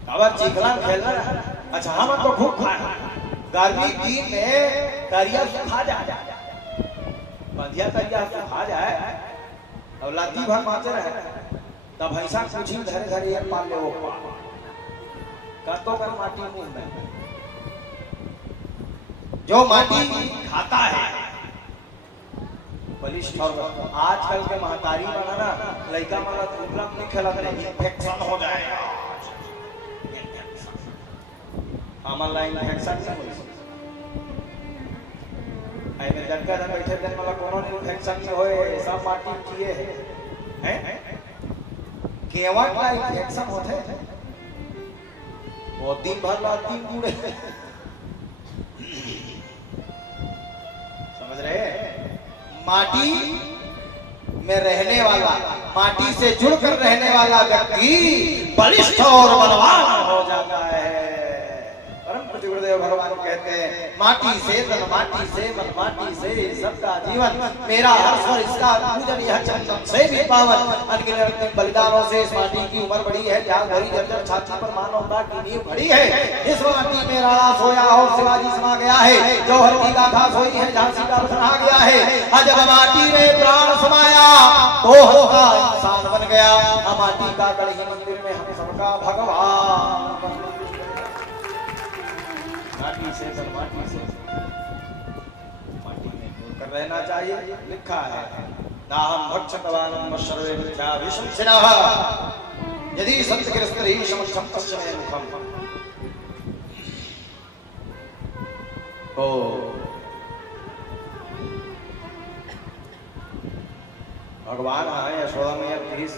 अब चिखला खेलना। अच्छा हम तो खूब खाए गर्मी दिन में तरिया सुखा जाए, बंधिया तरिया सुखा जाए और लाती भर माचे रहे तब ऐसा कुछ ही धरे धरे एक पाल ले वो कतो कर माटी मुंह में जो माटी खाता है बलिष्ठ। और आजकल के महतारी बना ना लड़का माना दुबला नहीं खेलत रहे इन्फेक्शन हो जाएगा, हमारा इन्फेक्शन नहीं हो आई में जगह में बैठे दिन वाला कोनो इन्फेक्शन नहीं होए सब माटी किए हैं केवट का इन्फेक्शन होते वो दिन भर लाती बूढ़े समझ रहे। माटी में रहने वाला, माटी से जुड़कर रहने वाला व्यक्ति बलिष्ठ और बलवान हो जाता है। गुरुदेव भगवान कहते हैं माटी से तन माटी से मन माटी से सबका जीवन मेरा हर्ष इसका पूजन यह चंदन से भी पावन। अनगिनत बलिदानों से इस माटी की उम्र बड़ी है, त्याग भरी जर्जर छाती पर मानवता की नींव खड़ी है। इस माटी में राणा सोया और शिवाजी समा गया है, जौहर की गाथा सोई है, झांसी का वचन आ गया है। जब माटी में प्राण समाया तो हंसता इंसान बन गया। माटी का गढ़ी मंदिर में हम सबका भगवान माटी से माटी में कर रहना चाहिए। लिखा है नाहम भक्षतवानम सर्वे मिथ्याभिशंसिनः यदि सत्यग्रस्त ही समक्षम पश्चिमे मुखम। भगवान आए यशोदा मैया प्लीज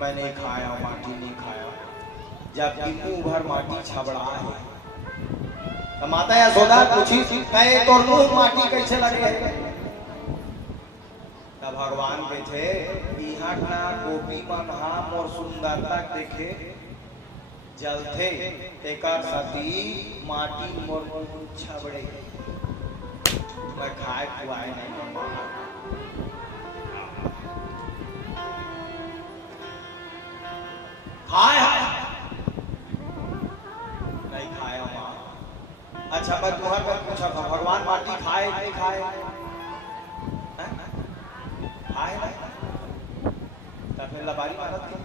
मैं नहीं खाया माटी नहीं खाया, जबकि मुंह भर माटी छबड़ा है। तो माता यशोदा पूछी कहे तो मुंह माटी कैसे लगे? तब भगवान के थे यहाँ ना गोपी मन हम और सुंदरता देखे जलते एकर सती माटी मोर छबड़े, मैं खाए खुआए नहीं। खाए नहीं खाया माँ। अच्छा मैं तुम्हारे पर पूछा था भगवान माटी खाए नहीं खाए? खाए तब फिर लबारी मारत थी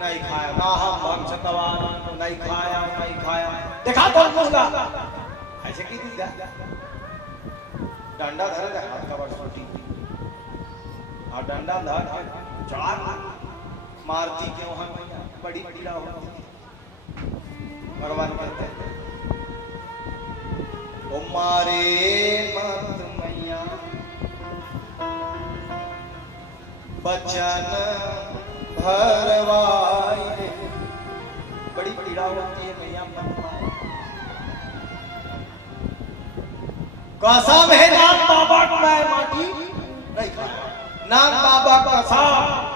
नहीं खाया ना हम भक्त नहीं खाया नहीं खाया। देखा तो मुंगा ऐसे की दी डंडा धरे हाथ का बरसोटी और डंडा धर चढ़ा मारती क्यों हम बड़ी पीड़ा होती। भगवान कहते ओ मारे मत मैया बचन भरवाई, बड़ी पीड़ा होती है मैया कसम है नाम बाबा मैं माटी नहीं खाया, नाम बाबा कसम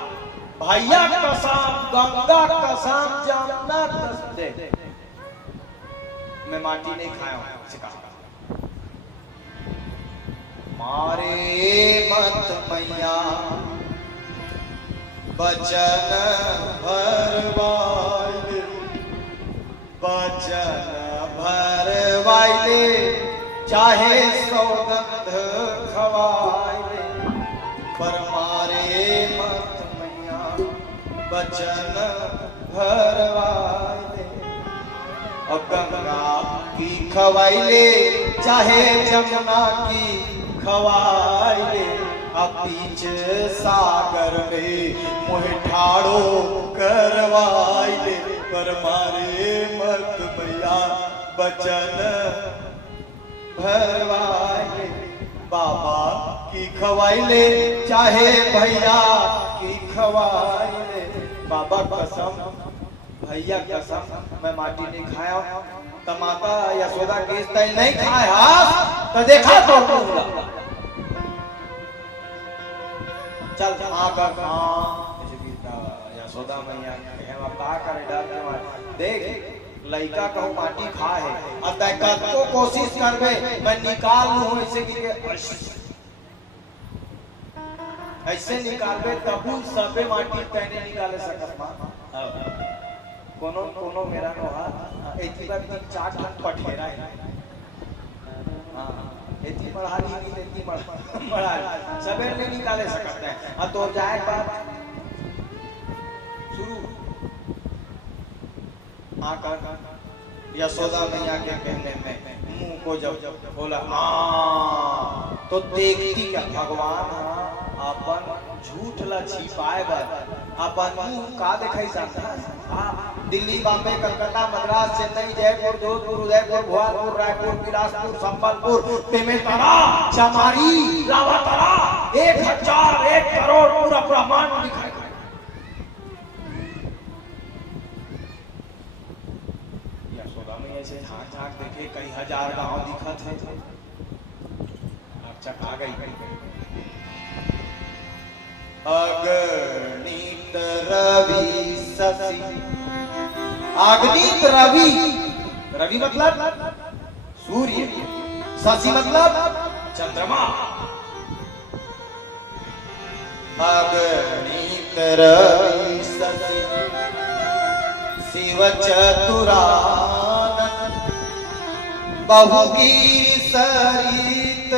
भैया कसम गंगा कसम जमुना कसम मैं माटी नहीं खाया हूं। मारे मत मैया बचन भरवाई, बचन भरवाई चाहे सौगंध खवाई, पर मारे मत बचन भरवाई दे। और गंगा की खवाई ले चाहे जमुना की खवाई ले, अब बीच सागर में मुँह ठाड़ो करवाई ले, पर मारे मत मैया बचन भरवाई ले। बाबा की खवाई ले चाहे भैया की खवाई ले, बाबा कसम भैया कसम मैं माटी नहीं खाया। तो माता यशोदा के तय नहीं खाया तो देखा तो चल आकर यशोदा मैया का करे डर के मारे देख लड़का कहूँ माटी खा है अतः कतो कोशिश करबे मैं निकाल लूं ऐसे निकालबे तबू सबे माटी तैने निकाले सकत मां कोनो कोनो मेरा नोहा एती बार तीन चार टन पठेरा है हां एती बढ़ाली नहीं एती बढ़ा सबे नहीं निकाले सकत है अब तो जाए बात शुरू आकर यशोदा मैया के कहने में मुंह को जब बोला हां तो देखती क्या भगवान अपन झूठ ला छिपाए बर अपन मुंह का दिखाई सकता हां दिल्ली बॉम्बे कलकत्ता मद्रास चेन्नई जयपुर जोधपुर उदयपुर भोपाल रायपुर बिलासपुर संबलपुर बेमेतरा चमारी लावातरा 1000 1 करोड़ पूरा ब्रह्मांड दिखाई यशोदा में ऐसे झांक झांक देखे कई हजार गांव दिखत है चक आ गई अगणित रवि शशि अगणित रवि रवि मतलब सूर्य शशि मतलब चंद्रमा अगणित रवि शशि शिव चतुरानन बहुगीर सरित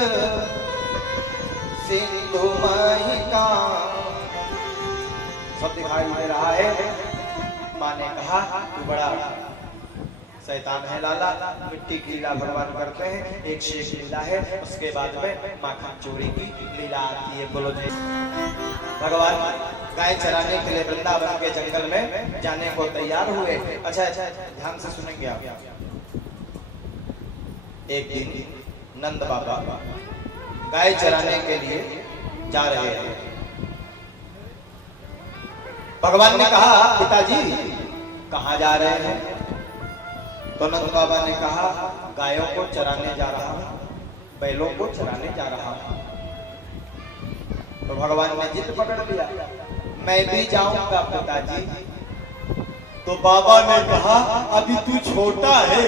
सिंधु महिका सब दिखाई दे रहा है। माँ ने कहा तू बड़ा शैतान है लाला मिट्टी की लीला भगवान करते हैं एक शेष लीला है उसके बाद में माखन चोरी की लीला आती है। बोलो जय भगवान गाय चराने के लिए वृंदावन के जंगल में जाने को तैयार हुए। अच्छा अच्छा ध्यान से सुनेंगे आप। एक दिन नंद बाबा गाय चराने के लिए जा रहे हैं। भगवान ने कहा पिताजी कहाँ जा रहे हैं? तो नंद बाबा ने कहा गायों को चराने जा रहा हूं, बैलों को चराने जा रहा हूं। तो भगवान ने जिद पकड़ लिया, मैं भी जाऊंगा पिताजी। तो बाबा ने कहा अभी तू छोटा है,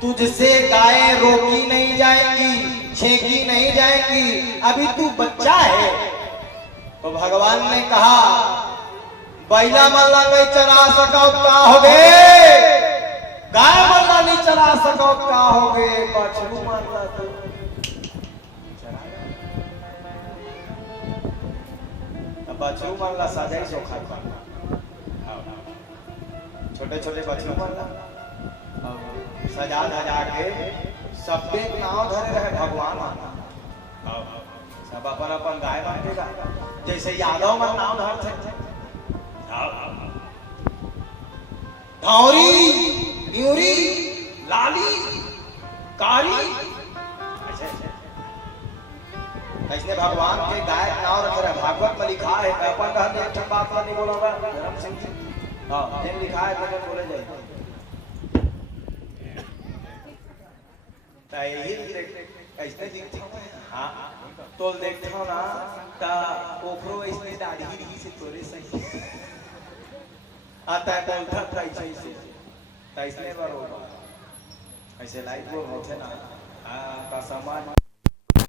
तुझसे गायें रोकी नहीं जाएंगी, छेकी नहीं जाएंगी, अभी तू बच्चा है। तो भगवान ने कहा बैला मल्ला नहीं चला सको का हो गए, गाय मल्ला नहीं चला सको का हो गए, बछरू मल्ला तो बछरू मल्ला सजाई सोखा, छोटे छोटे बछरू मल्ला सजा धजा के सबके नाव धरे रहे भगवान। सब अपन अपन गाय बांटेगा, जैसे यादव मन नाव धरते धौरी न्यूरी लाली कारी, ऐसे भगवान के गाय नाव रख रहे। भागवत में लिखा है, अपन एक बात नहीं बोला धर्म सिंह जी, हाँ लिखा है तो बोले जाए ऐसे दिखते हाँ तो देखते हो ना ता ओकरो ऐसे दाढ़ी रही से तोरे सही आता है बोलता था ऐसे ऐसे बरोबर ऐसे लाइट वो होते ना का सामान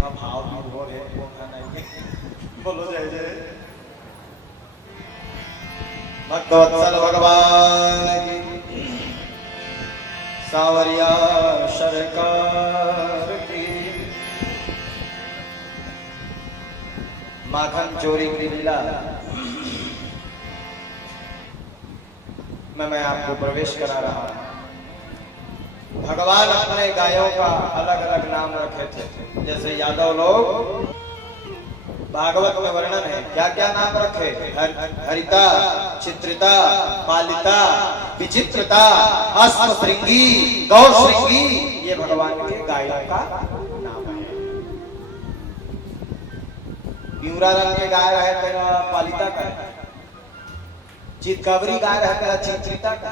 का भाव भी हो रहे वो खाना नहीं बोलो जय जय भक्तवत्सल भगवान की सावरिया सरकार की माखन चोरी की लीला मैं आपको प्रवेश करा रहा हूं। भगवान अपने गायों का अलग अलग नाम रखे थे, जैसे यादव लोग भागवत में वर्णन है क्या क्या नाम रखे, हरिता, चित्रिता, पालिता, विचित्रता, अश्वशृंगी, गौशृंगी, ये भगवान के गायों का नाम है। ब्यूरा रंग के गाय रहे तेरा पालिता का, चितकबरी गाय रहे तेरा चित्रिता का,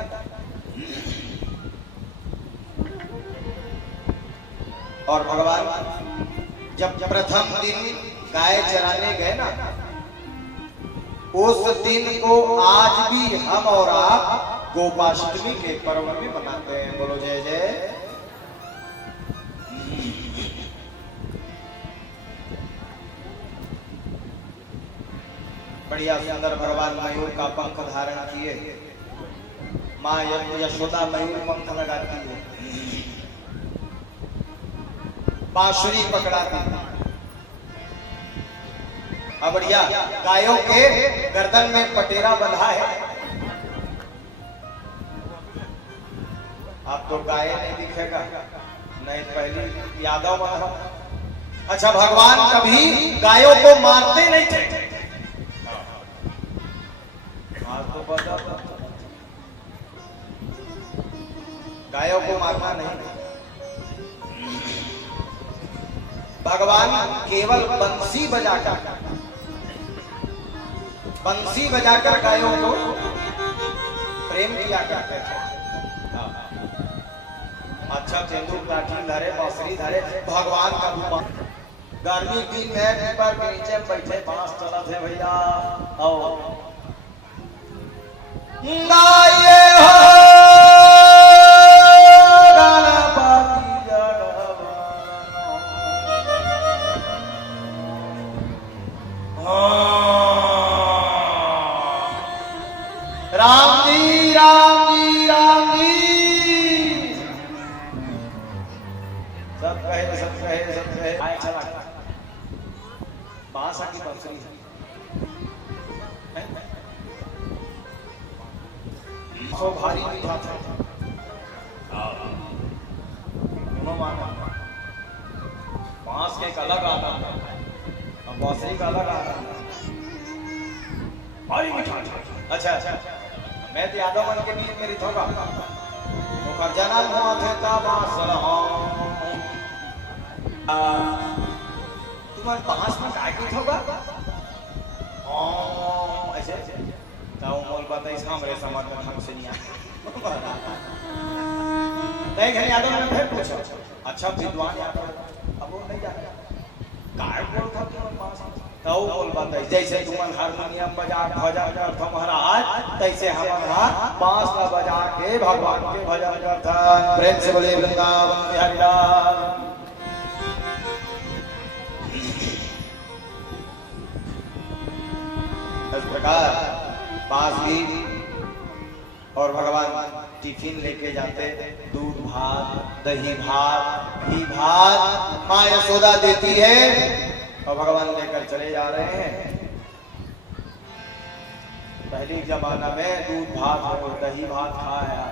और भगवान जब प्रथम दिन गाय चराने गए ना, उस दिन को आज भी हम और आप गोपाष्टमी के पर्व में मनाते हैं। बोलो जय जय। बढ़िया सुंदर भगवान मयूर का पंख धारण किए, माँ यशोदा मयूर पंख लगाती है, बांसुरी पकड़ाती। अब बढ़िया गायों के गर्दन में पटेरा बंधा है। अब तो गाय नहीं दिखेगा, नहीं पहले यादव बंधा। अच्छा भगवान कभी गायों को मारते नहीं थे, तो गायों को मारना नहीं, भगवान केवल बंसी बजाकर गायों को प्रेम किया करते थे। अच्छा तेंदुल लाठी धरे, बांसुरी धरे, भगवान का रूप। गर्मी दिन में पेपर के नीचे बैठे बांस चलत है भैया, आओ गाये हो राम जी राम जी राम जी, सब कहे सब कहे सब कहे। आए चला बांस की बंसुरी सो भारी मीठा था, बांस के एक अलग आता है और बांसुरी का अलग आता है, भारी मीठा। अच्छा अच्छा मैं तो यादव मन के बीच में रिथोगा वो कर जाना हुआ थे तब तुम्हारे बांस में काय की होगा बात है हमरे समझ में हमसे नहीं आया। नहीं घर यादव ने फिर पूछा अच्छा विद्वान यादव अब वो नहीं जाता काय बोल था तो बोल बात है जैसे तुमन हारमोनियम बजा भजन करत महाराज तैसे हमारा बांस का बजा के भगवान के भजन करता प्रेम से बोले वृंदावन बिहारी लाल। इस प्रकार बांसुरी और भगवान टिफिन लेके जाते दूध भात दही भात घी भात माँ यशोदा देती है और भगवान लेकर चले जा रहे हैं। पहले जमाना में दूध भात और दही भात खाया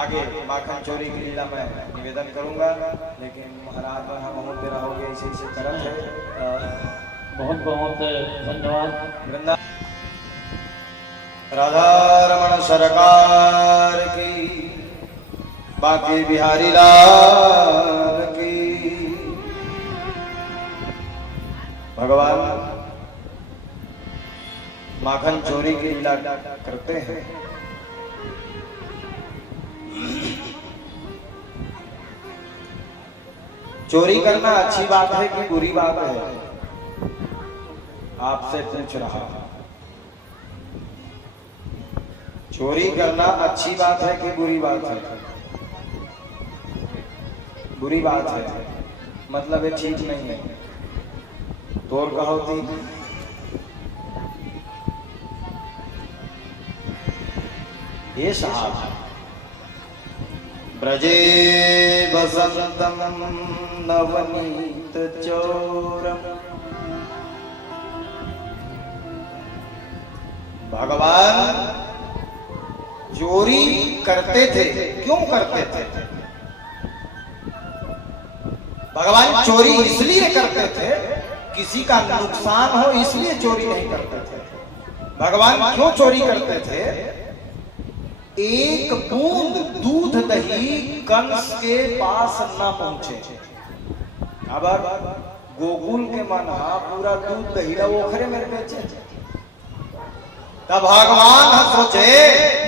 आगे माखन चोरी की लीला में निवेदन करूंगा लेकिन महाराज हम पे रहोगे इसी से करम है। बहुत बहुत धन्यवाद। वृंदा राधा रमण सरकार की बाकी बिहारी लाल की। भगवान माखन चोरी की लीला करते हैं। चोरी करना अच्छी बात है कि बुरी बात है आपसे पूछ रहा हूं। चोरी करना अच्छी बात है कि बुरी बात है? बुरी बात है मतलब ये ठीक नहीं है। तोर कहो थी ये साहब ब्रजे बसंतम नवनीत चोरम। भगवान चोरी करते थे, क्यों करते थे? भगवान चोरी इसलिए करते थे किसी का नुकसान हो इसलिए चोरी नहीं करते थे। भगवान क्यों चोरी करते थे? एक बूंद दूध दही कंस के पास न पहुंचे। अब गोकुल के मन पूरा दूध दही ओखरे में बेचे। तब भगवान सोचे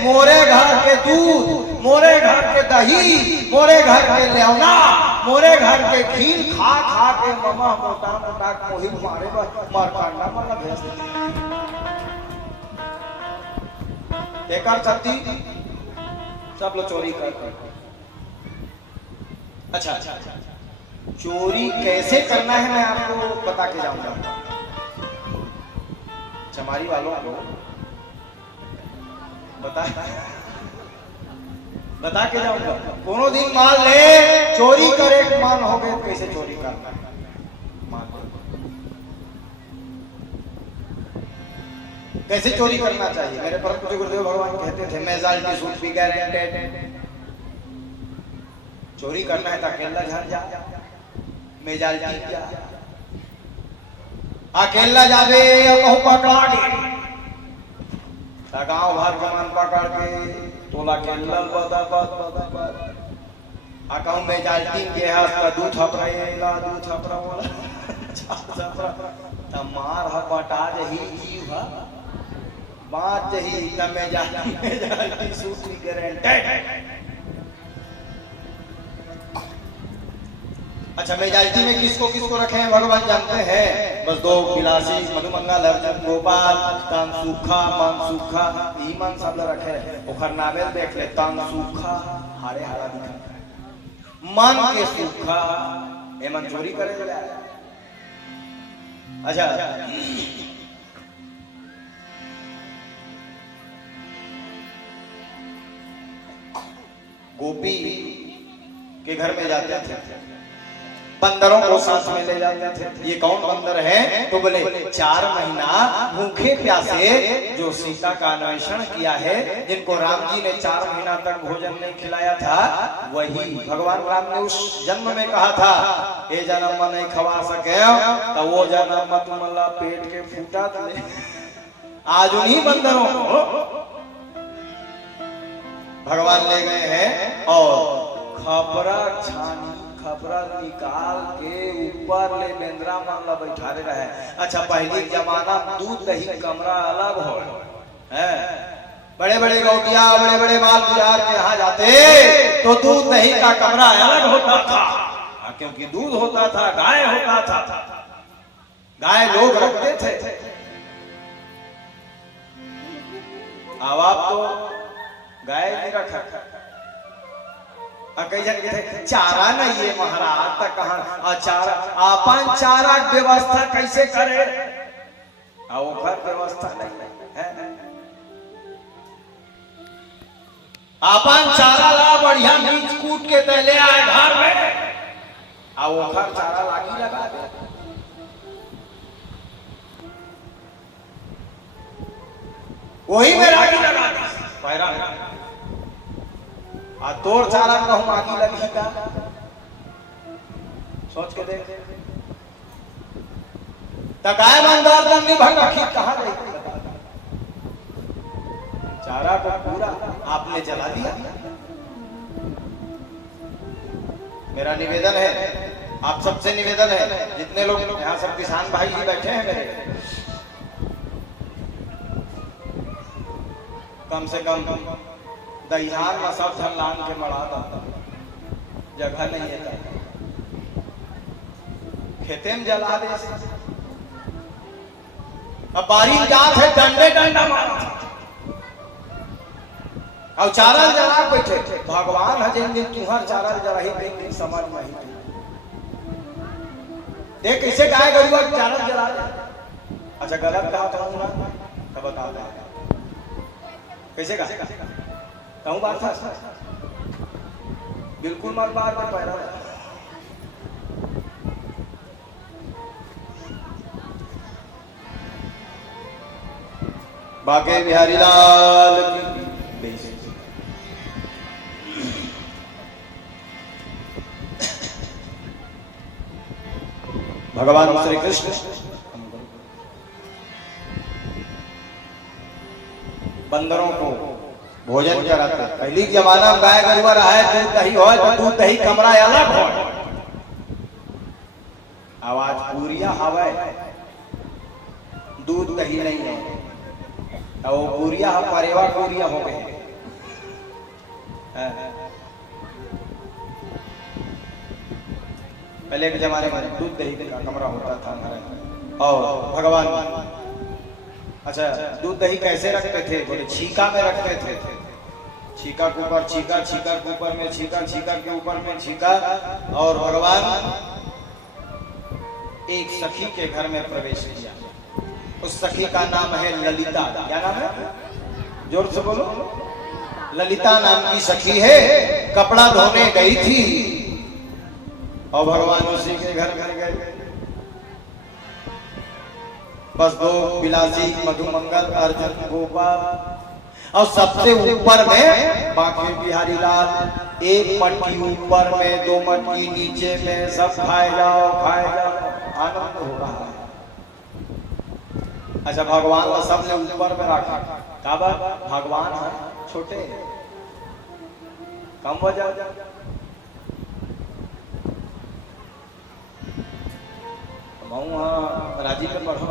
मोरे घर के दूध, मोरे घर के दही, मोरे घर के लेवना, मोरे घर के खीर खा खा के ममा मोटा मोटा कोही मारे मारकांडा मारा भेज देकर छत्ती सब लोग चोरी करते। अच्छा चोरी कैसे करना है मैं आपको बता के जाऊंगा। चमारी वालों को बता के जाऊंगा। कोनो दिन मान ले चोरी करे मान हो गए कैसे चोरी करना मान कैसे चोरी करना चाहिए। मेरे परम पूज्य गुरुदेव भगवान कहते थे मेजॉरिटी शुड बी गारंटेड। चोरी करना है तो अकेला झड़ जा मेजॉरिटी क्या अकेला जावे कहूं पकड़ा गांव भर कमान पकड़ के तोला के लल बदा आ कहूं मेजॉरिटी के हाथ का दूध थपराएगा दूध थपरावला त मार ह बटा जही जीव ह बात जही त मेजॉरिटी सूट गारंटेड। अच्छा मेजॉरिटी में किसको किसको रखे हैं भगवान जानते हैं। बस दो विलासी मधुमंगल अर्जुन गोपाल तान सूखा मान सूखा ई मान सब रखे ओखर नावेल देख ले तान सूखा हारे हारा दिखा मन के सूखा ए मन चोरी करे ले। अच्छा गोपी के घर में जाते थे बंदरों को साथ में ले जाते थे। ये कौन बंदर है तो बोले 4 महीना भूखे प्यासे जो सीता का अन्वेषण किया है जिनको राम जी ने 4 महीना तक भोजन नहीं खिलाया था वही भगवान राम ने उस जन्म में कहा था ये जन्म में नहीं खवा सके तो वो जन्म में तुम्हारा पेट के फूटा था। आज उन्हीं बंदरों को भगवान ले गए हैं और खपरा छानी खबरा निकाल के ऊपर ले बेंद्रा मन ला बैठारे रहे। अच्छा पहले जमाना दूध दही कमरा अलग हो है, बड़े बड़े रोटियां बड़े बड़े माल बाजार के यहाँ जाते तो दूध दही का कमरा अलग होता था, क्योंकि दूध होता था, गाय होता था, गाय लोग रखते थे। अब आप तो गाय नहीं रखा, कई जगह चारा नहीं है महाराज तक कहा चारा अपन चारा व्यवस्था कैसे करे, घर व्यवस्था नहीं है। अपन चारा ला बढ़िया बीज कूट के तले आए घर में, घर चारा लागी लगा दे। वही में रागी लगा दे पैरा आ तोड़ चारा कहूं आगी लगी का, सोच के देख। गाय मंदार दंडी भंग रखी कहां गई, चारा को पूरा आपने जला दिया। मेरा निवेदन है, आप सबसे निवेदन है, जितने लोग यहाँ सब किसान भाई जी बैठे हैं मेरे, कम से कम दहिहार में सब धन लान के मड़ा था, जगह नहीं है, खेते में जला दे। अब बारी जात है डंडे डंडा मारा और चारा जला बैठे। भगवान है जिन दिन तुहर चारा जला ही दिन समझ में ही देख कैसे गाय गरुआ चारा जला दे। अच्छा गलत कहा कहूँ ना तो बता दे कैसे कहा कहूँ, बात था बिल्कुल मत बात में पैरा। बाके बिहारी लाल भगवान श्री कृष्ण बंदरों को भोजन कराते। पहली जमाना में गाय गरुआ रहा है, दूध दही हो तो दूध दही कमरा अलग हो, आवाज पूरिया हवा दूध दही नहीं है, तो वो पूरिया परेवा पूरिया हो गए। पहले के जमाने में दूध दही का कमरा होता था हमारे। और भगवान अच्छा दूध दही कैसे रखते थे, बोले छीका में रखते थे, छीका के ऊपर छीका, छीका के ऊपर में छीका, छीका के ऊपर में छीका। और भगवान एक सखी के घर में प्रवेश किया, उस सखी का नाम है ललिता। क्या नाम है, जोर से बोलो। ललिता नाम की सखी है, कपड़ा धोने गई थी और भगवान उसी के घर गए। बस दो बिलासी मधुमंगल अर्जुन गोपाल और सबसे ऊपर में बाकी बिहारी लाल, एक मटकी ऊपर में, दो मटकी नीचे में, सब खाए जाओ आनंद हो रहा है। अच्छा भगवान को सबने ऊपर में रखा, काबा भगवान है छोटे कम वजह। राजीव पे पढ़ो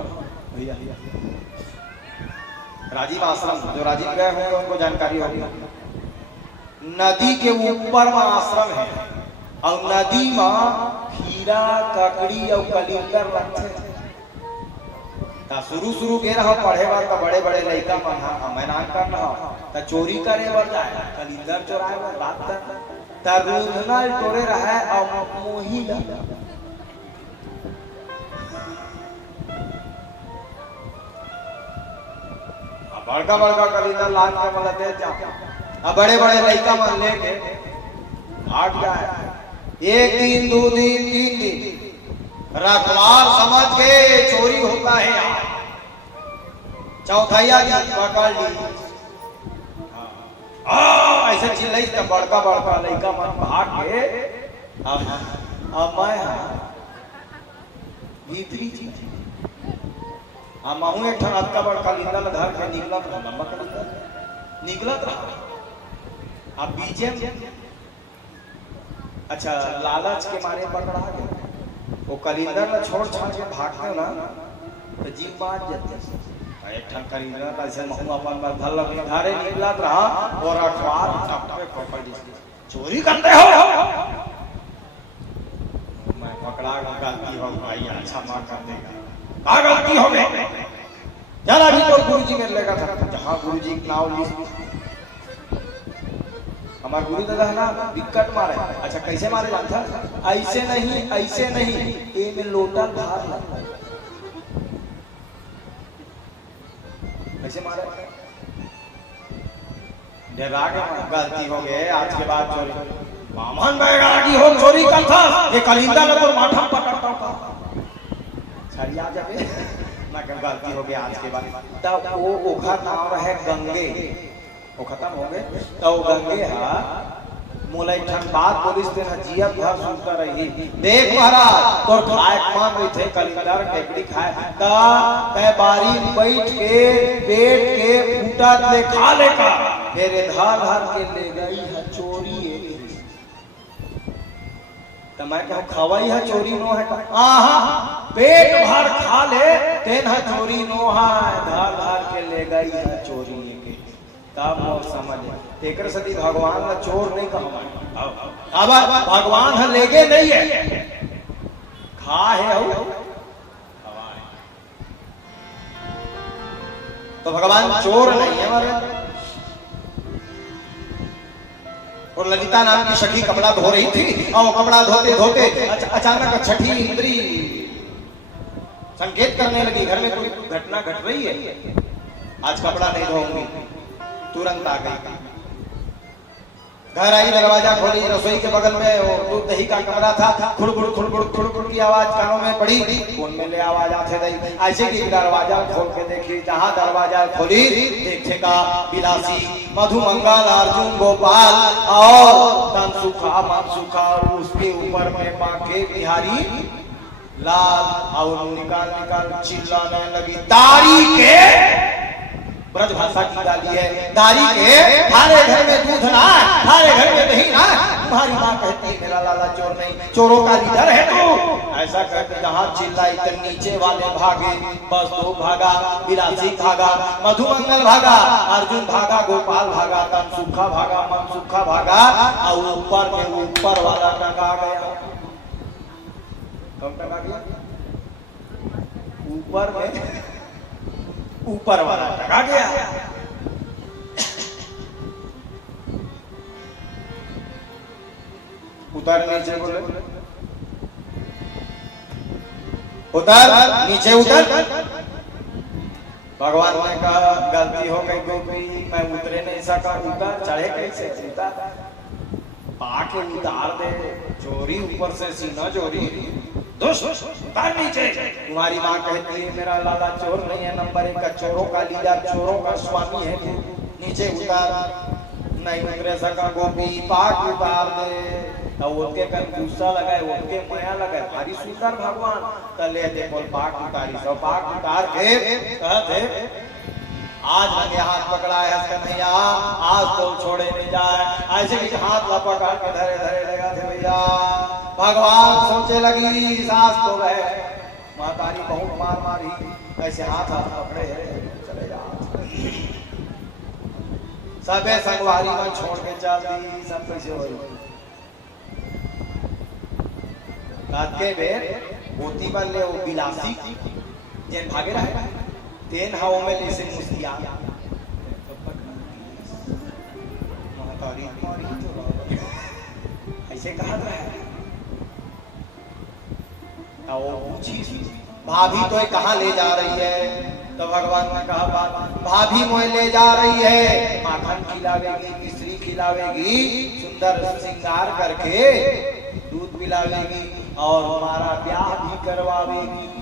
भैया, राजीव आश्रम, जो राजीव गए होंगे उनको जानकारी होगी। नदी के ऊपर में आश्रम है और नदी में खीरा ककड़ी और कलिंदर रखते। शुरू के रहा पढ़े बार तो बड़े बड़े लड़का मैदान करना तो चोरी करे बार जाए, कलिंदर चोराए बार रात तक रूधना टोरे रहा और मोही बड़का बड़का कलिंदर लाल के वाला दे जा, बड़े बड़े लड़का मन लेके भाग जाए। एक दिन, दो दिन, तीन दिन रखवार समझ के चोरी होता है, चौथाइया दिन पकड़ ली। ऐसे चिल्लाई तो बड़का बड़का लड़का मन भाग के अब मैं भीतरी चीज महू एक ठन अतका बड़का लिंदल धर के निकलत रहा, लंबा निकलत रहा। अब बीचे अच्छा लालच के मारे पकड़ा गए वो कलिंदर ला छोड़ छाड़ के भागते हो ना तो जीव बात जाते एक ठन कलिंदर ऐसे महू अपन बंधल लगे घरे निकलत रहा और अखबार चपटे पकड़ दी चोरी करते हो मैं पकड़ा गलती हो भाई अच्छा मां कर देगा गलती हो गई चल अभी तो गुरुजी कर लेगा था जहां गुरुजी नाव लिस्ट हमारे गुरु दादा है ना विकट मारे अच्छा कैसे मारे जानता ऐसे नहीं ये में लोटा धार लगता कैसे मारे डरा के गलती हो गए आज के बाद चोरी बामन बैरागी हो चोरी करता ये कलिंदा में तो माथा पकड़ता था छड़िया जाके ना गलती हो गया आज के बाद तब वो ओखा नाम है गंगे वो खत्म हो गए तो गंगे हा मोला एक ठन बात बोलिस ते ना जिया घर सुनता रही देख महाराज तोर खाए मान रही थे कलिंदर केकड़ी खाए ता ते बारी बैठ के पेट के फूटा ले खा लेका फिर धार धार के ले गई है चोरी तो मैं कहूं खवाई है चोरी नो है आहा पेट भर खा ले तेन है चोरी नो है धार धार के ले गई है चोरी के तब मोर समझ तेकर सती भगवान ना चोर नहीं कहवा अब भगवान है लेगे नहीं है खा है हो तो भगवान चोर नहीं है हमारे और ललिता नाम की सखी कपड़ा धो रही थी और कपड़ा धोते धोते अचानक छठी इंद्री संकेत करने लगी घर में कोई घटना घट रही है आज कपड़ा नहीं धोऊंगी तुरंत आ गई घर आई दरवाजा खोली रसोई के बगल में वो दूध दही का कमरा था खुड़खुड़ की आवाज कानों में पड़ी फोन में ले आवाज आते गई ऐसे की दरवाजा खोल के देखी जहां दरवाजा खोली देखेगा बिलासी मधुमंगल अर्जुन गोपाल और तनसुखा मनसुखा और उसके ऊपर में बांके बिहारी लाल और निकाल चिल्लाने लगी दारी के ब्रज भाषा की गाली है दारी के थारे घर में दूध ना थारे घर में दही ना तुम्हारी माँ कहती है मेरा लाला चोर नहीं चोरों का लीडर है तू ऐसा कहकर जहाँ चिल्लाई तो नीचे वाले भागे बस दो भागा बिलासी भागा मधुमंगल भागा अर्जुन भागा गोपाल भागा तनसुखा भागा मनसुखा भागा और ऊपर में ऊपर वाला टंगा गया कब टंगा गया ऊपर में ऊपर वाला टका गया उतर नीचे बोले उतर नीचे उतर भगवान ने कहा गलती हो गई गोपी मैं उतरे नहीं सका उतर चढ़े कैसे उतर पाके उतार दे चोरी ऊपर से सीना चोरी उतार नीचे तुम्हारी माँ कहती है मेरा लाला चोर नहीं है नंबर 1 का चोरों का लीडर चोरों का स्वामी है नीचे उतार नहीं उतरे सका गोपी पाक उतार दे और उनके कल गुस्सा लगाए उनके माया लगाए भारी सुंदर भगवान तले दे बोल पाक उतारी सब पाक उतार के कहते आज मैंने हाथ पकड़ा है कन्हैया आज तो छोड़े नहीं जाए ऐसे भी हाथ पकड़ के धरे धरे लगा थे भैया भगवान सोचे लगी सास तो गए मातारी बहुत मार मारी ऐसे हाथ पकड़े चले जा सबे संगवारी में छोड़ के चल दी सब कैसे हो रात के बेर मोती बल्ले वो बिलासी जेन भागे रहे तेन हाव में ले मुस्किया ऐसे कहा भाभी तो कहाँ ले जा रही है तो भगवान ने कहा भाभी मोए ले जा रही है माखन खिलावेगी मिश्री खिलावेगी सुंदर श्रृंगार करके दूध पिलावेगी और हमारा ब्याह भी करवावेगी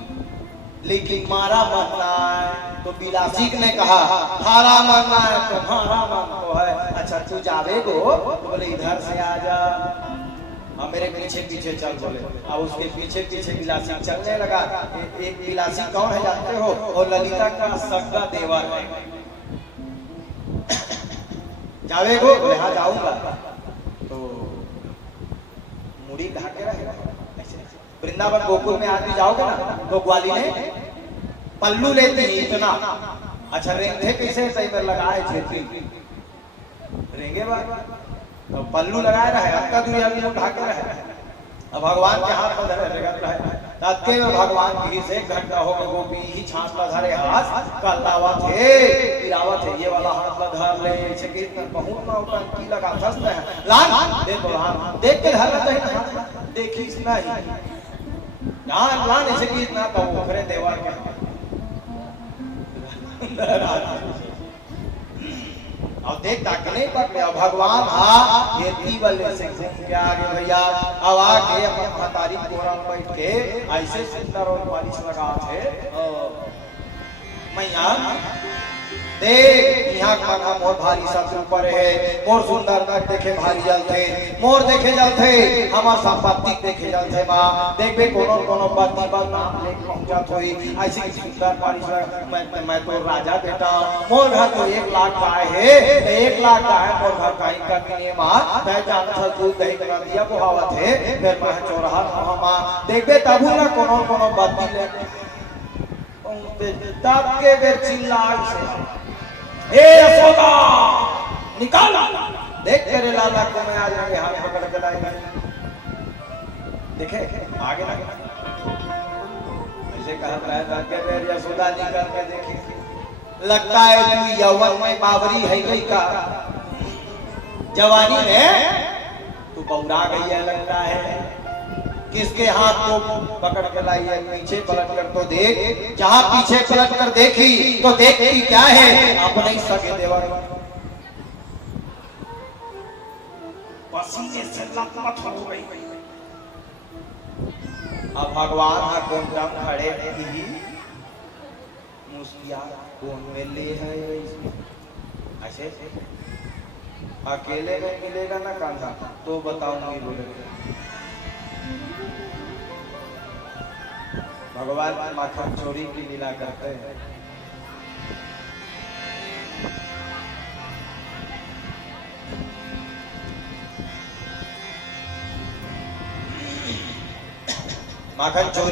लेकिन मारा मरना है तो बिलासी ने कहा हारा मरना है तुम्हारा मन तो है अच्छा तू जावेगो तो बोले इधर से आ जा हम मेरे पीछे पीछे चल बोले अब उसके पीछे पीछे बिलासी चलने लगा एक बिलासी कौन है जानते हो और ललिता का सगा देवर है जावेगो बोले हाँ जाऊंगा तो मुड़ी ढाके रहेगा ऐसे। वृंदावन गोकुल में आदमी जाओगे ना तो ग्वाली ने पल्लू लेती है इतना। अच्छा रेंगे कैसे सही पर लगाए छेत्री रेंगे बार तो पल्लू लगाए रहे अब का दुनिया में ढाके रहे। अब भगवान के हाथ में धरे रहे तत्के में भगवान की से घंटा हो गए गोपी ही छाछ पर धरे हाथ कल्लावा थे गिरावत है ये वाला हाथ पर धर ले छकीत बहुत ना ऊपर की लगा फंसते हैं लान देख भगवान देख के धरना चाहिए ना देखी सुना ही लान लान ऐसे की ना तो ओखरे देवा के और देख ताकने पर भगवान हाँ ये तीवले से घूम के आगे भैया अब आके अपने महतारी कोरा में बैठ के ऐसे सुंदर और बारिश लगा थे मैया देख यहाँ का नाम मोर भारी सबसे ऊपर है मोर सुंदर तक देखे भारी जल थे मोर देखे जल थे हमार संपत्ति देखे जल थे माँ देख बे कोनो पति बल नाम लेके पहुंचा थोई ऐसी सुंदर बारिश मैं तो राजा बेटा मोर घर तो 1 लाख गाय है 1 लाख गाय मोर घर का इनका किने माँ मैं जान था दूध दही करा दिया बुहावत है फिर मैं चौराहा माँ देख बे तबू ना कोनो बाती ले तब के बेर चिल्लाए से ए यशोदा निकाल देख तेरे लाला को मैं आज रंगे हाथ पकड़ के लाएगा देखे आगे ना ऐसे कहा था कि मेरी यशोदा निकल के देखी लगता है तू यौवन में बावरी है गई का जवानी में तू बौरा गई है लगता है किसके हाथ को पकड़ के लाई है पीछे पलट कर तो देख जहां पीछे पलट कर देखी तो देखती क्या है अपने ही सगे देवर पसीने से लथपथ हो गई। अब भगवान हाँ कोन खड़े ही मुस्किया कौन में ले है ऐसे अकेले में मिलेगा ना कांधा तो बताऊंगी बोले भगवान माखन चोरी की लीला करते हैं। माखन चोरी